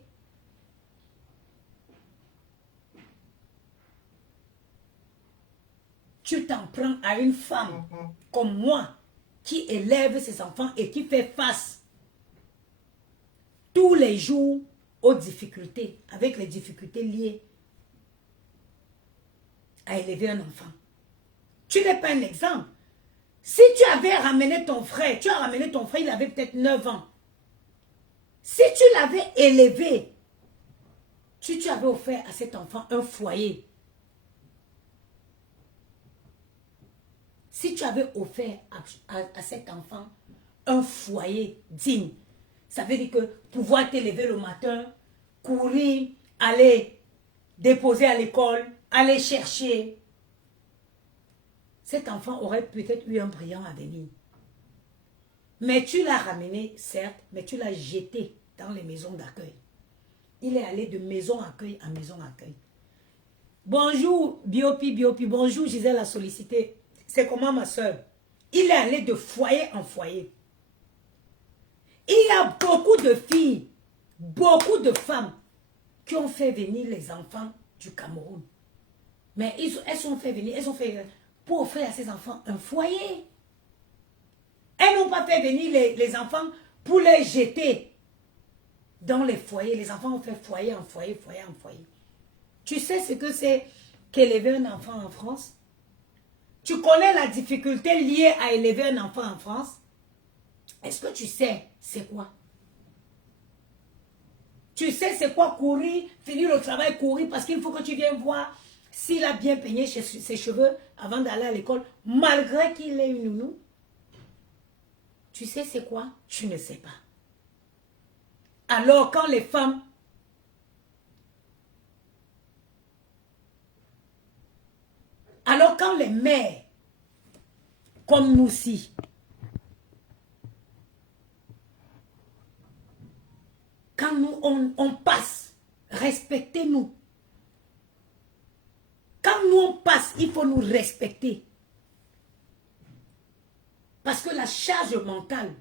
Tu t'en prends à une femme comme moi qui élève ses enfants et qui fait face tous les jours aux difficultés, avec les difficultés liées à élever un enfant. Tu n'es pas un exemple. Si tu avais ramené ton frère, il avait peut-être 9 ans. Si tu l'avais élevé, si tu avais offert à cet enfant un foyer, si tu avais offert à cet enfant un foyer digne, ça veut dire que pouvoir t'élever le matin, courir, aller déposer à l'école, aller chercher, cet enfant aurait peut-être eu un brillant avenir. Mais tu l'as ramené, certes, mais tu l'as jeté dans les maisons d'accueil. Il est allé de maison accueil en maison accueil. Bonjour, Biopi, bonjour, Gisèle la sollicité. C'est comment ma soeur? Il est allé de foyer en foyer. Il y a beaucoup de filles, beaucoup de femmes qui ont fait venir les enfants du Cameroun. Mais elles ont fait venir pour offrir à ces enfants un foyer. Elles n'ont pas fait venir les enfants pour les jeter dans les foyers. Les enfants ont fait foyer en foyer, foyer en foyer. Tu sais ce que c'est qu'élever un enfant en France? Tu connais la difficulté liée à élever un enfant en France? Est-ce que tu sais c'est quoi? Tu sais c'est quoi courir, finir le travail, courir parce qu'il faut que tu viennes voir s'il a bien peigné ses cheveux avant d'aller à l'école, malgré qu'il ait une nounou? Tu sais c'est quoi? Tu ne sais pas. Alors quand les femmes quand les mères comme nous-ci quand nous on passe, respectez-nous. Quand nous on passe, il faut nous respecter. Parce que la charge mentale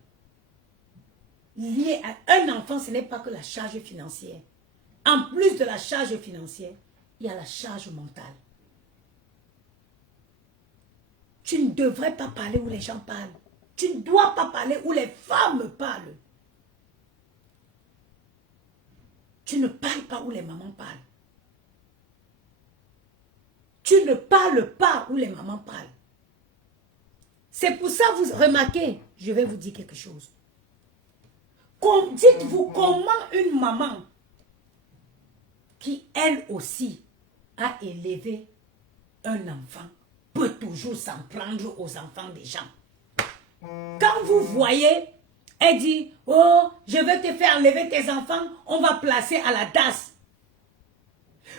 liée à un enfant, ce n'est pas que la charge financière. En plus de la charge financière, il y a la charge mentale. Tu ne devrais pas parler où les gens parlent. Tu ne dois pas parler où les femmes parlent. Tu ne parles pas où les mamans parlent. Tu ne parles pas où les mamans parlent. C'est pour ça, vous remarquez, je vais vous dire quelque chose. Dites-vous comment une maman qui, elle aussi, a élevé un enfant, peut toujours s'en prendre aux enfants des gens. Quand vous voyez, elle dit, oh, je vais te faire enlever tes enfants, on va placer à la DAS.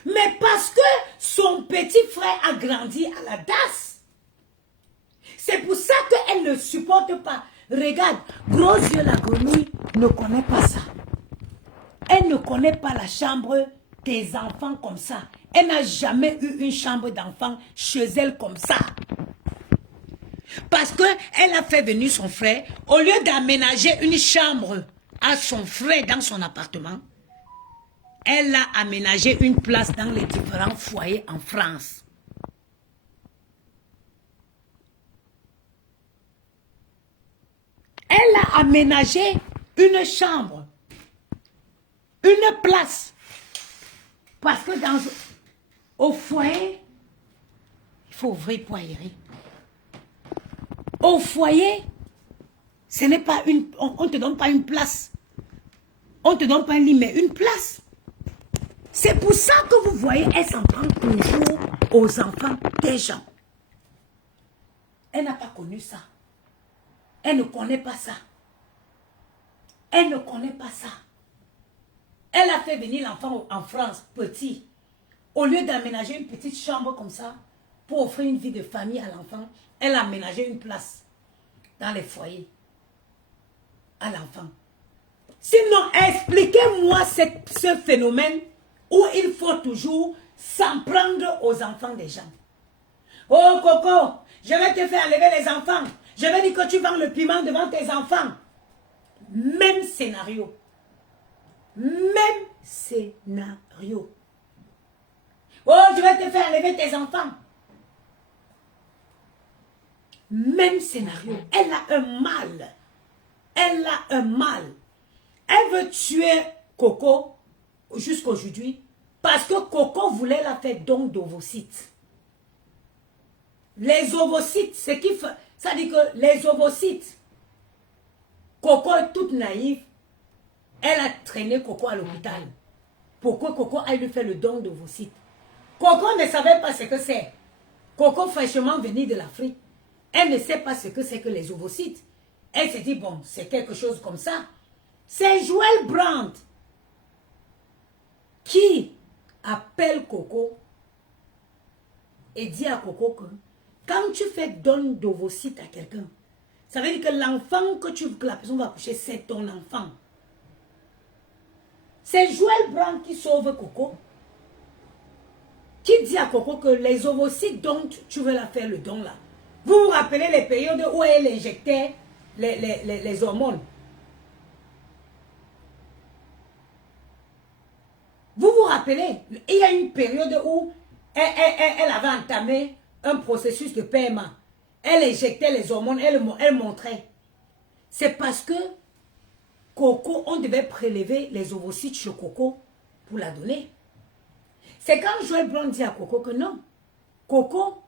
Mais parce que son petit frère a grandi à la DAS. C'est pour ça qu'elle ne supporte pas. Regarde, gros yeux la grenouille ne connaît pas ça. Elle ne connaît pas la chambre des enfants comme ça. Elle n'a jamais eu une chambre d'enfant chez elle comme ça. Parce qu'elle a fait venir son frère, au lieu d'aménager une chambre à son frère dans son appartement, elle a aménagé une place dans les différents foyers en France. Elle a aménagé une chambre, une place. Parce que au foyer, il faut ouvrir pour aérer. Au foyer, ce n'est pas on ne te donne pas une place. On ne te donne pas un lit, mais une place. C'est pour ça que vous voyez, elle s'en prend toujours aux enfants des gens. Elle n'a pas connu ça. Elle ne connaît pas ça. Elle ne connaît pas ça. Elle a fait venir l'enfant en France, petit. Au lieu d'aménager une petite chambre comme ça, pour offrir une vie de famille à l'enfant, elle a aménagé une place dans les foyers à l'enfant. Sinon, expliquez-moi ce phénomène où il faut toujours s'en prendre aux enfants des gens. Oh Coco, je vais te faire enlever les enfants. Je vais dire que tu vends le piment devant tes enfants. Même scénario. Même scénario. Oh, je vais te faire enlever tes enfants. Même scénario. Elle a un mal. Elle a un mal. Elle veut tuer Coco jusqu'aujourd'hui parce que Coco voulait la faire don d'ovocytes. Les ovocytes, ce qui fait, ça dit que les ovocytes, Coco est toute naïve. Elle a traîné Coco à l'hôpital pour que Coco aille lui faire le don d'ovocytes. Coco ne savait pas ce que c'est. Coco fraîchement venu de l'Afrique. Elle ne sait pas ce que c'est que les ovocytes. Elle s'est dit, bon, c'est quelque chose comme ça. C'est Joël Brandt qui appelle Coco et dit à Coco que quand tu fais don d'ovocytes à quelqu'un, ça veut dire que l'enfant que la personne va accoucher, c'est ton enfant. C'est Joël Brandt qui sauve Coco, qui dit à Coco que les ovocytes dont tu veux la faire le don là, vous vous rappelez les périodes où elle injectait les hormones. Vous vous rappelez, il y a une période où elle avait entamé un processus de PMA. Elle injectait les hormones, elle montrait. C'est parce que Coco, on devait prélever les ovocytes chez Coco pour la donner. C'est quand Joël Blanc dit à Coco que non. Coco,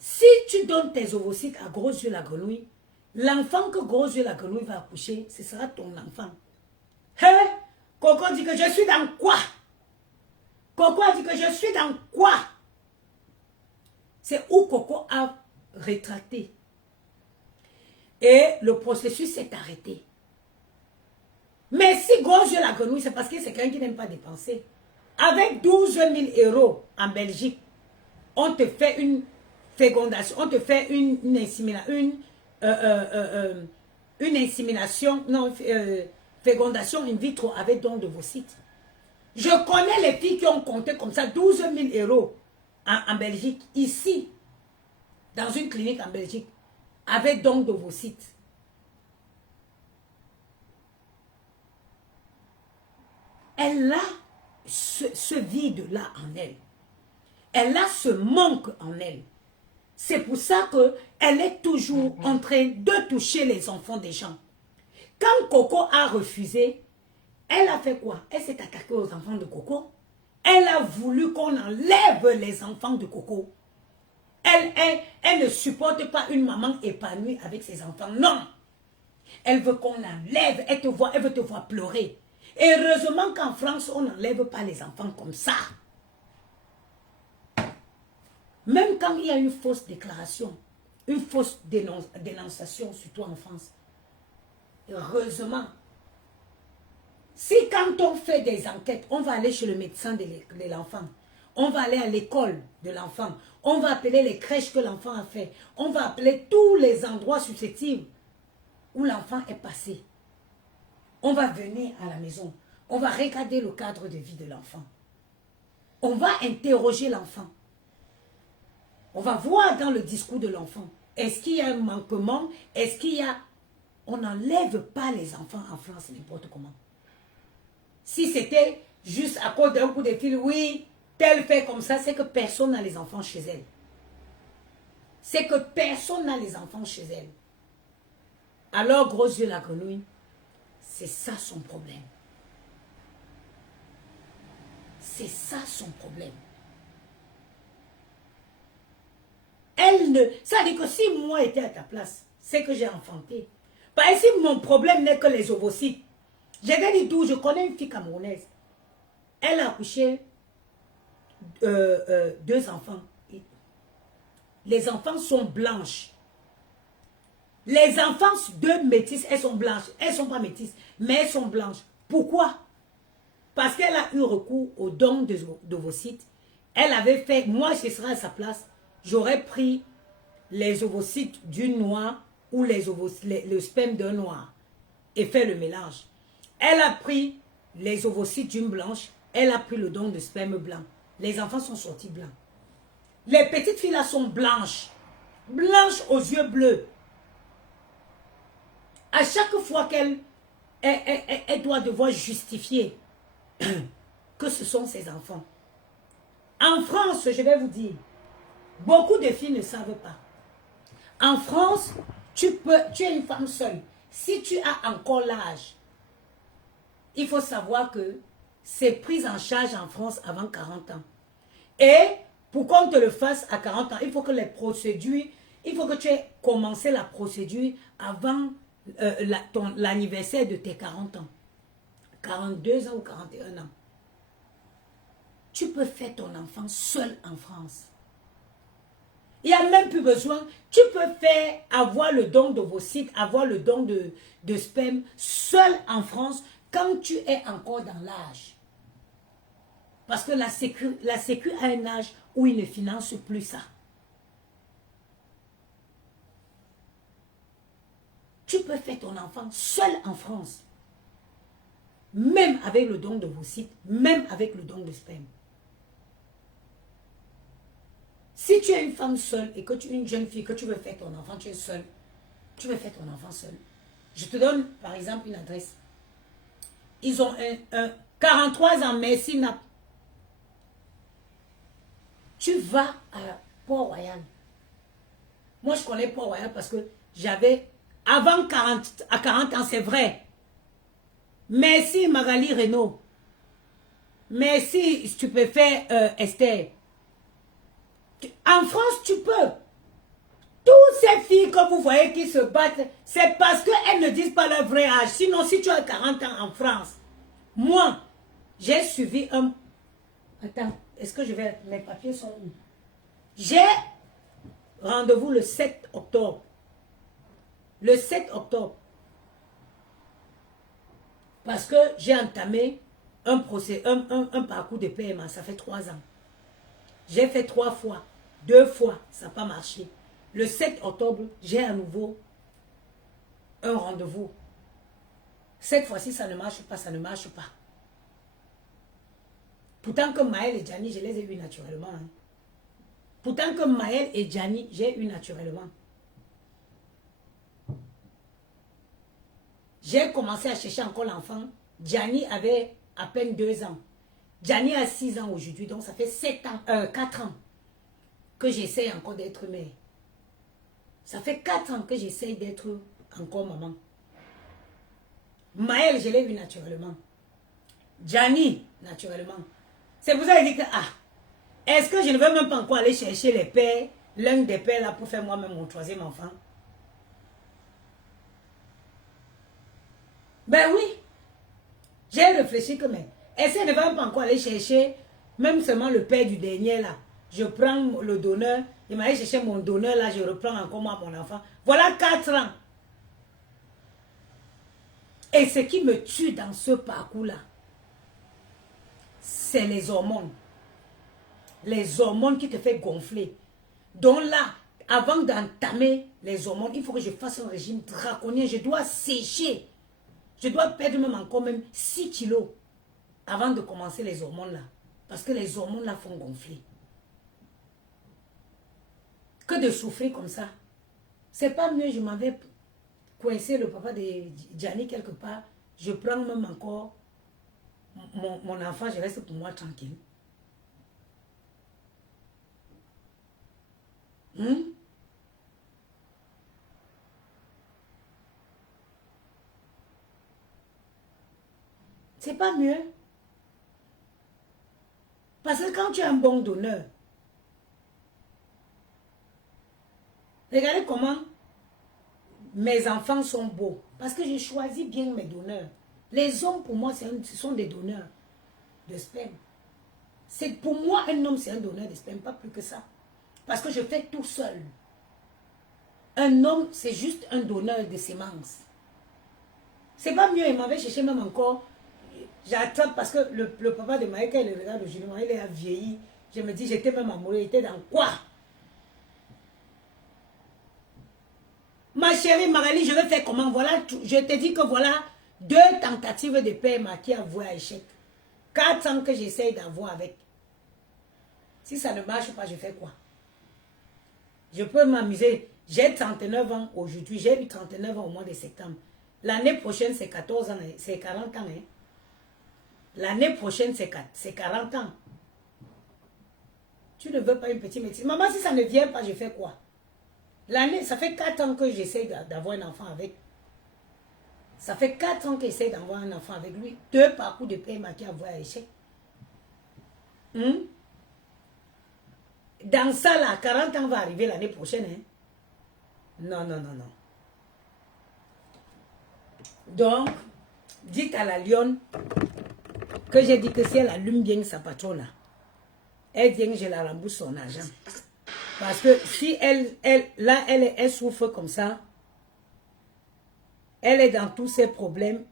si tu donnes tes ovocytes à Gros Yeux la grenouille, l'enfant que Gros Yeux la grenouille va accoucher, ce sera ton enfant. Hein? Coco dit que je suis dans quoi? Coco a dit que je suis dans quoi? C'est où Coco a rétracté. Et le processus s'est arrêté. Mais si Gros Yeux la grenouille, c'est parce que c'est quelqu'un qui n'aime pas dépenser. Avec 12 000 € en Belgique, on te fait une fécondation, on te fait une insémination, non, fécondation in vitro avec don de vos sites. Je connais les filles qui ont compté comme ça 12 000 € en Belgique, ici, dans une clinique en Belgique, avec don de vos sites. Elle a ce vide-là en elle. Elle a ce manque en elle. C'est pour ça qu'elle est toujours en train de toucher les enfants des gens. Quand Coco a refusé, elle a fait quoi? Elle s'est attaquée aux enfants de Coco. Elle a voulu qu'on enlève les enfants de Coco. Elle ne supporte pas une maman épanouie avec ses enfants. Non. Elle veut qu'on enlève. Elle veut te voir pleurer. Et heureusement qu'en France, on n'enlève pas les enfants comme ça. Même quand il y a une fausse déclaration, une fausse dénonciation, surtout en France. Heureusement. Si quand on fait des enquêtes, on va aller chez le médecin de l'enfant, on va aller à l'école de l'enfant, on va appeler les crèches que l'enfant a fait, on va appeler tous les endroits susceptibles où l'enfant est passé. On va venir à la maison, on va regarder le cadre de vie de l'enfant. On va interroger l'enfant. On va voir dans le discours de l'enfant, est-ce qu'il y a un manquement, est-ce qu'il y a... On n'enlève pas les enfants en France n'importe comment. Si c'était juste à cause d'un coup de fil, oui, tel fait comme ça, c'est que personne n'a les enfants chez elle. C'est que personne n'a les enfants chez elle. Alors, Gros Yeux la grenouille, c'est ça son problème. C'est ça son problème. Elle ne... Ça dit que si moi j'étais à ta place, c'est que j'ai enfanté. Par exemple, mon problème n'est que les ovocytes. J'ai dit d'où je connais une fille camerounaise. Elle a accouché 2 enfants. Les enfants sont blanches. Les enfants de métisses, elles sont blanches. Elles ne sont pas métisses, mais elles sont blanches. Pourquoi? Parce qu'elle a eu recours au don d'ovocytes. Elle avait fait, moi je serais à sa place, j'aurais pris les ovocytes d'une noire ou le sperme d'un noir et fait le mélange. Elle a pris les ovocytes d'une blanche, elle a pris le don de sperme blanc. Les enfants sont sortis blancs. Les petites filles là sont blanches. Blanches aux yeux bleus. À chaque fois qu'elle doit devoir justifier que ce sont ses enfants. En France, je vais vous dire, beaucoup de filles ne savent pas. En France, tu es une femme seule. Si tu as encore l'âge, il faut savoir que c'est pris en charge en France avant 40 ans. Et pour qu'on te le fasse à 40 ans, il faut que les procédures, il faut que tu aies commencé la procédure avant l'anniversaire de tes 40 ans. 42 ans ou 41 ans. Tu peux faire ton enfant seul en France. Il n'y a même plus besoin. Tu peux faire avoir le don de vos sites, avoir le don de sperme seul en France quand tu es encore dans l'âge. Parce que la sécu a un âge où il ne finance plus ça. Tu peux faire ton enfant seul en France. Même avec le don de vos sites, même avec le don de sperme. Si tu es une femme seule et que tu es une jeune fille, que tu veux faire ton enfant, tu es seule, tu veux faire ton enfant seul. Je te donne par exemple une adresse. Ils ont un 43 ans, Merci Nap. Tu vas à Port-Royal. Moi, je connais Port-Royal parce que j'avais avant 40, à 40 ans, c'est vrai. Merci Magali Renault. Merci stupéfait Esther. En France, tu peux. Toutes ces filles que vous voyez qui se battent, c'est parce qu'elles ne disent pas leur vrai âge. Sinon, si tu as 40 ans en France, moi, j'ai suivi un... Attends, est-ce que je vais... Mes papiers sont où? J'ai rendez-vous le 7 octobre. Le 7 octobre. Parce que j'ai entamé un parcours de PMA. Ça fait 3 ans. J'ai fait 3 fois. 2 fois, ça n'a pas marché. Le 7 octobre, j'ai à nouveau un rendez-vous. Cette fois-ci, ça ne marche pas, ça ne marche pas. Pourtant que Maël et Gianni, je les ai eus naturellement. Hein. Pourtant que Maël et Gianni, j'ai eu naturellement. J'ai commencé à chercher encore l'enfant. Gianni avait à peine 2 ans. Gianni a 6 ans aujourd'hui, donc ça fait 4 ans que j'essaie encore d'être mère. Ça fait 4 ans que j'essaie d'être encore maman. Maël, je l'ai vu naturellement. Gianni, naturellement. C'est pour ça que je dis que, est-ce que je ne veux même pas encore aller chercher les pères, l'un des pères là pour faire moi-même mon 3e enfant? Ben oui. J'ai réfléchi que, mais est-ce que je ne veux même pas encore aller chercher même seulement le père du dernier là? Je prends le donneur, il m'a allé chercher mon donneur là, je reprends encore moi mon enfant. Voilà 4 ans. Et ce qui me tue dans ce parcours-là, c'est les hormones. Les hormones qui te font gonfler. Donc là, avant d'entamer les hormones, il faut que je fasse un régime draconien. Je dois sécher. Je dois perdre même encore 6 kilos avant de commencer les hormones là. Parce que les hormones là font gonfler. Que de souffrir comme ça. C'est pas mieux, je m'avais coincé le papa de Gianni quelque part. Je prends même encore mon enfant, je reste pour moi tranquille. C'est pas mieux. Parce que quand tu es un bon donneur, regardez comment mes enfants sont beaux. Parce que j'ai choisi bien mes donneurs. Les hommes, pour moi, ce sont des donneurs de sperme. Pour moi, un homme, c'est un donneur de sperme, pas plus que ça. Parce que je fais tout seul. Un homme, c'est juste un donneur de semences. C'est pas mieux, il m'avait cherché même encore. J'attrape parce que le papa de Maïka, il regarde aujourd'hui, il a vieilli. Je me dis, j'étais même amoureux, il était dans quoi? Ma chérie Magali, je vais faire comment? Voilà, je te dis que voilà 2 tentatives de PMA qui avouent à échec. 4 ans que j'essaye d'avoir avec. Si ça ne marche pas, je fais quoi? Je peux m'amuser. J'ai 39 ans aujourd'hui. J'ai eu 39 ans au mois de septembre. L'année prochaine, c'est 14 ans. C'est 40 ans. Hein? L'année prochaine, c'est 40 ans. Tu ne veux pas une petite médecine. Maman, si ça ne vient pas, je fais quoi? L'année, ça fait 4 ans que j'essaie d'avoir un enfant avec. Ça fait 4 ans que j'essaie d'avoir un enfant avec lui. 2 parcours de PMA qui avouent à échec. Dans ça, là, 40 ans va arriver l'année prochaine. Hein? Non, non, non, non. Donc, dites à la lionne que j'ai dit que si elle allume bien sa patronne, elle vient que je la rembourse son argent. Parce que si elle souffre comme ça, elle est dans tous ses problèmes.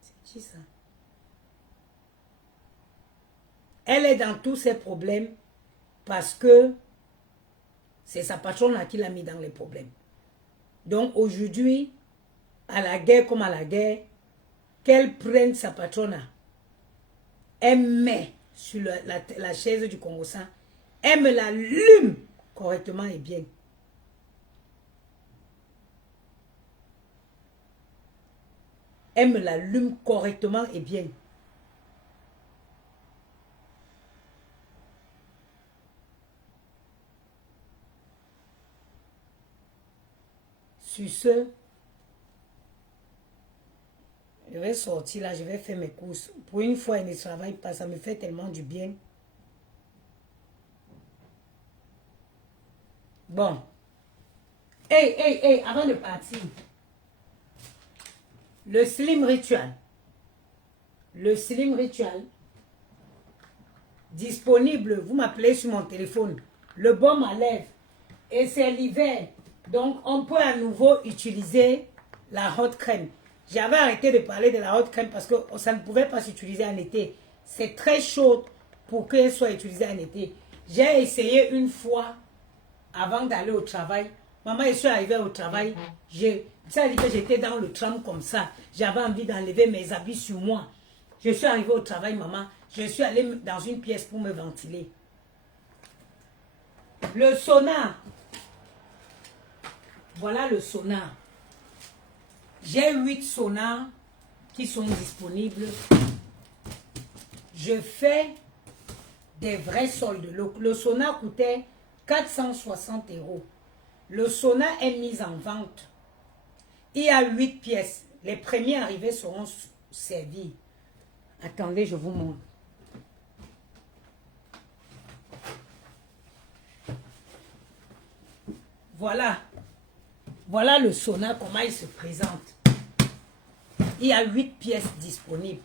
C'est qui ça? Elle est dans tous ses problèmes parce que c'est sa patronne qui l'a mis dans les problèmes. Donc aujourd'hui, à la guerre comme à la guerre, qu'elle prenne sa patronne, elle met sur la chaise du Congo-San, elle me l'allume correctement et bien. Elle me l'allume correctement et bien. Sur ce, je vais sortir là, je vais faire mes courses. Pour une fois, il ne travaille pas, ça me fait tellement du bien. Bon. Hey, avant de partir. Le Slim Ritual. Le Slim Ritual. Disponible, vous m'appelez sur mon téléphone. Le baume à lèvres. Et c'est l'hiver. Donc, on peut à nouveau utiliser la hot crème. J'avais arrêté de parler de la hot crème parce que ça ne pouvait pas s'utiliser en été. C'est très chaud pour qu'elle soit utilisée en été. J'ai essayé une fois avant d'aller au travail. Maman, je suis arrivée au travail. Ça dit que j'étais dans le tram comme ça. J'avais envie d'enlever mes habits sur moi. Je suis arrivée au travail, maman. Je suis allée dans une pièce pour me ventiler. Le sauna. Voilà le sauna. J'ai 8 saunas qui sont disponibles. Je fais des vrais soldes. Le sauna coûtait 460 €. Le sauna est mis en vente. Il y a 8 pièces. Les premiers arrivés seront servis. Attendez, je vous montre. Voilà. Voilà le sauna, comment il se présente. Il y a 8 pièces disponibles.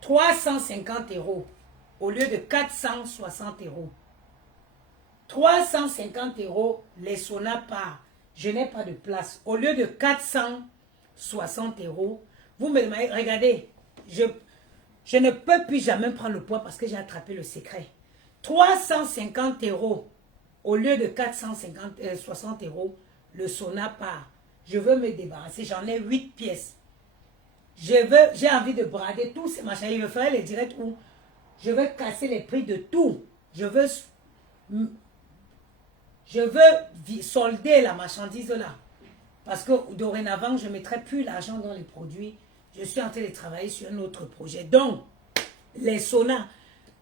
350 € au lieu de 460 €. 350 €, les saunas par. Je n'ai pas de place. Au lieu de 460 €, vous me demandez, regardez, je ne peux plus jamais prendre le poids parce que j'ai attrapé le secret. 350 € au lieu de 460 €, le sauna part. Je veux me débarrasser, j'en ai 8 pièces. J'ai envie de brader tous ces machins. Je ferai les directs où je veux casser les prix de tout. Je veux solder la marchandise là. Parce que dorénavant, je ne mettrai plus l'argent dans les produits. Je suis en train de travailler sur un autre projet. Donc, les saunas,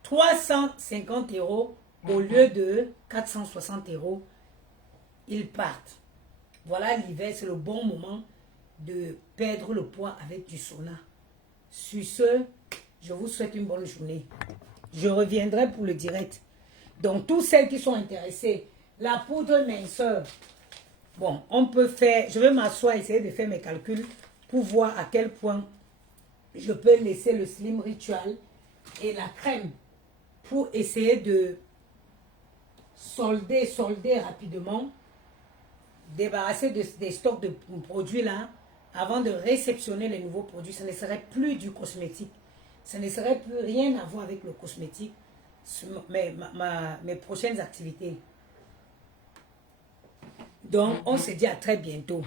350 € au lieu de 460 €, ils partent. Voilà, l'hiver, c'est le bon moment de perdre le poids avec du sauna. Sur ce, je vous souhaite une bonne journée. Je reviendrai pour le direct. Donc, tous celles qui sont intéressées, la poudre minceur. Bon, on peut faire, je vais m'asseoir, essayer de faire mes calculs pour voir à quel point je peux laisser le Slim Ritual et la crème pour essayer de solder rapidement, débarrasser des stocks de produits là, avant de réceptionner les nouveaux produits. Ce ne serait plus du cosmétique. Ce ne serait plus rien à voir avec le cosmétique. Mes prochaines activités. Donc, on se dit à très bientôt.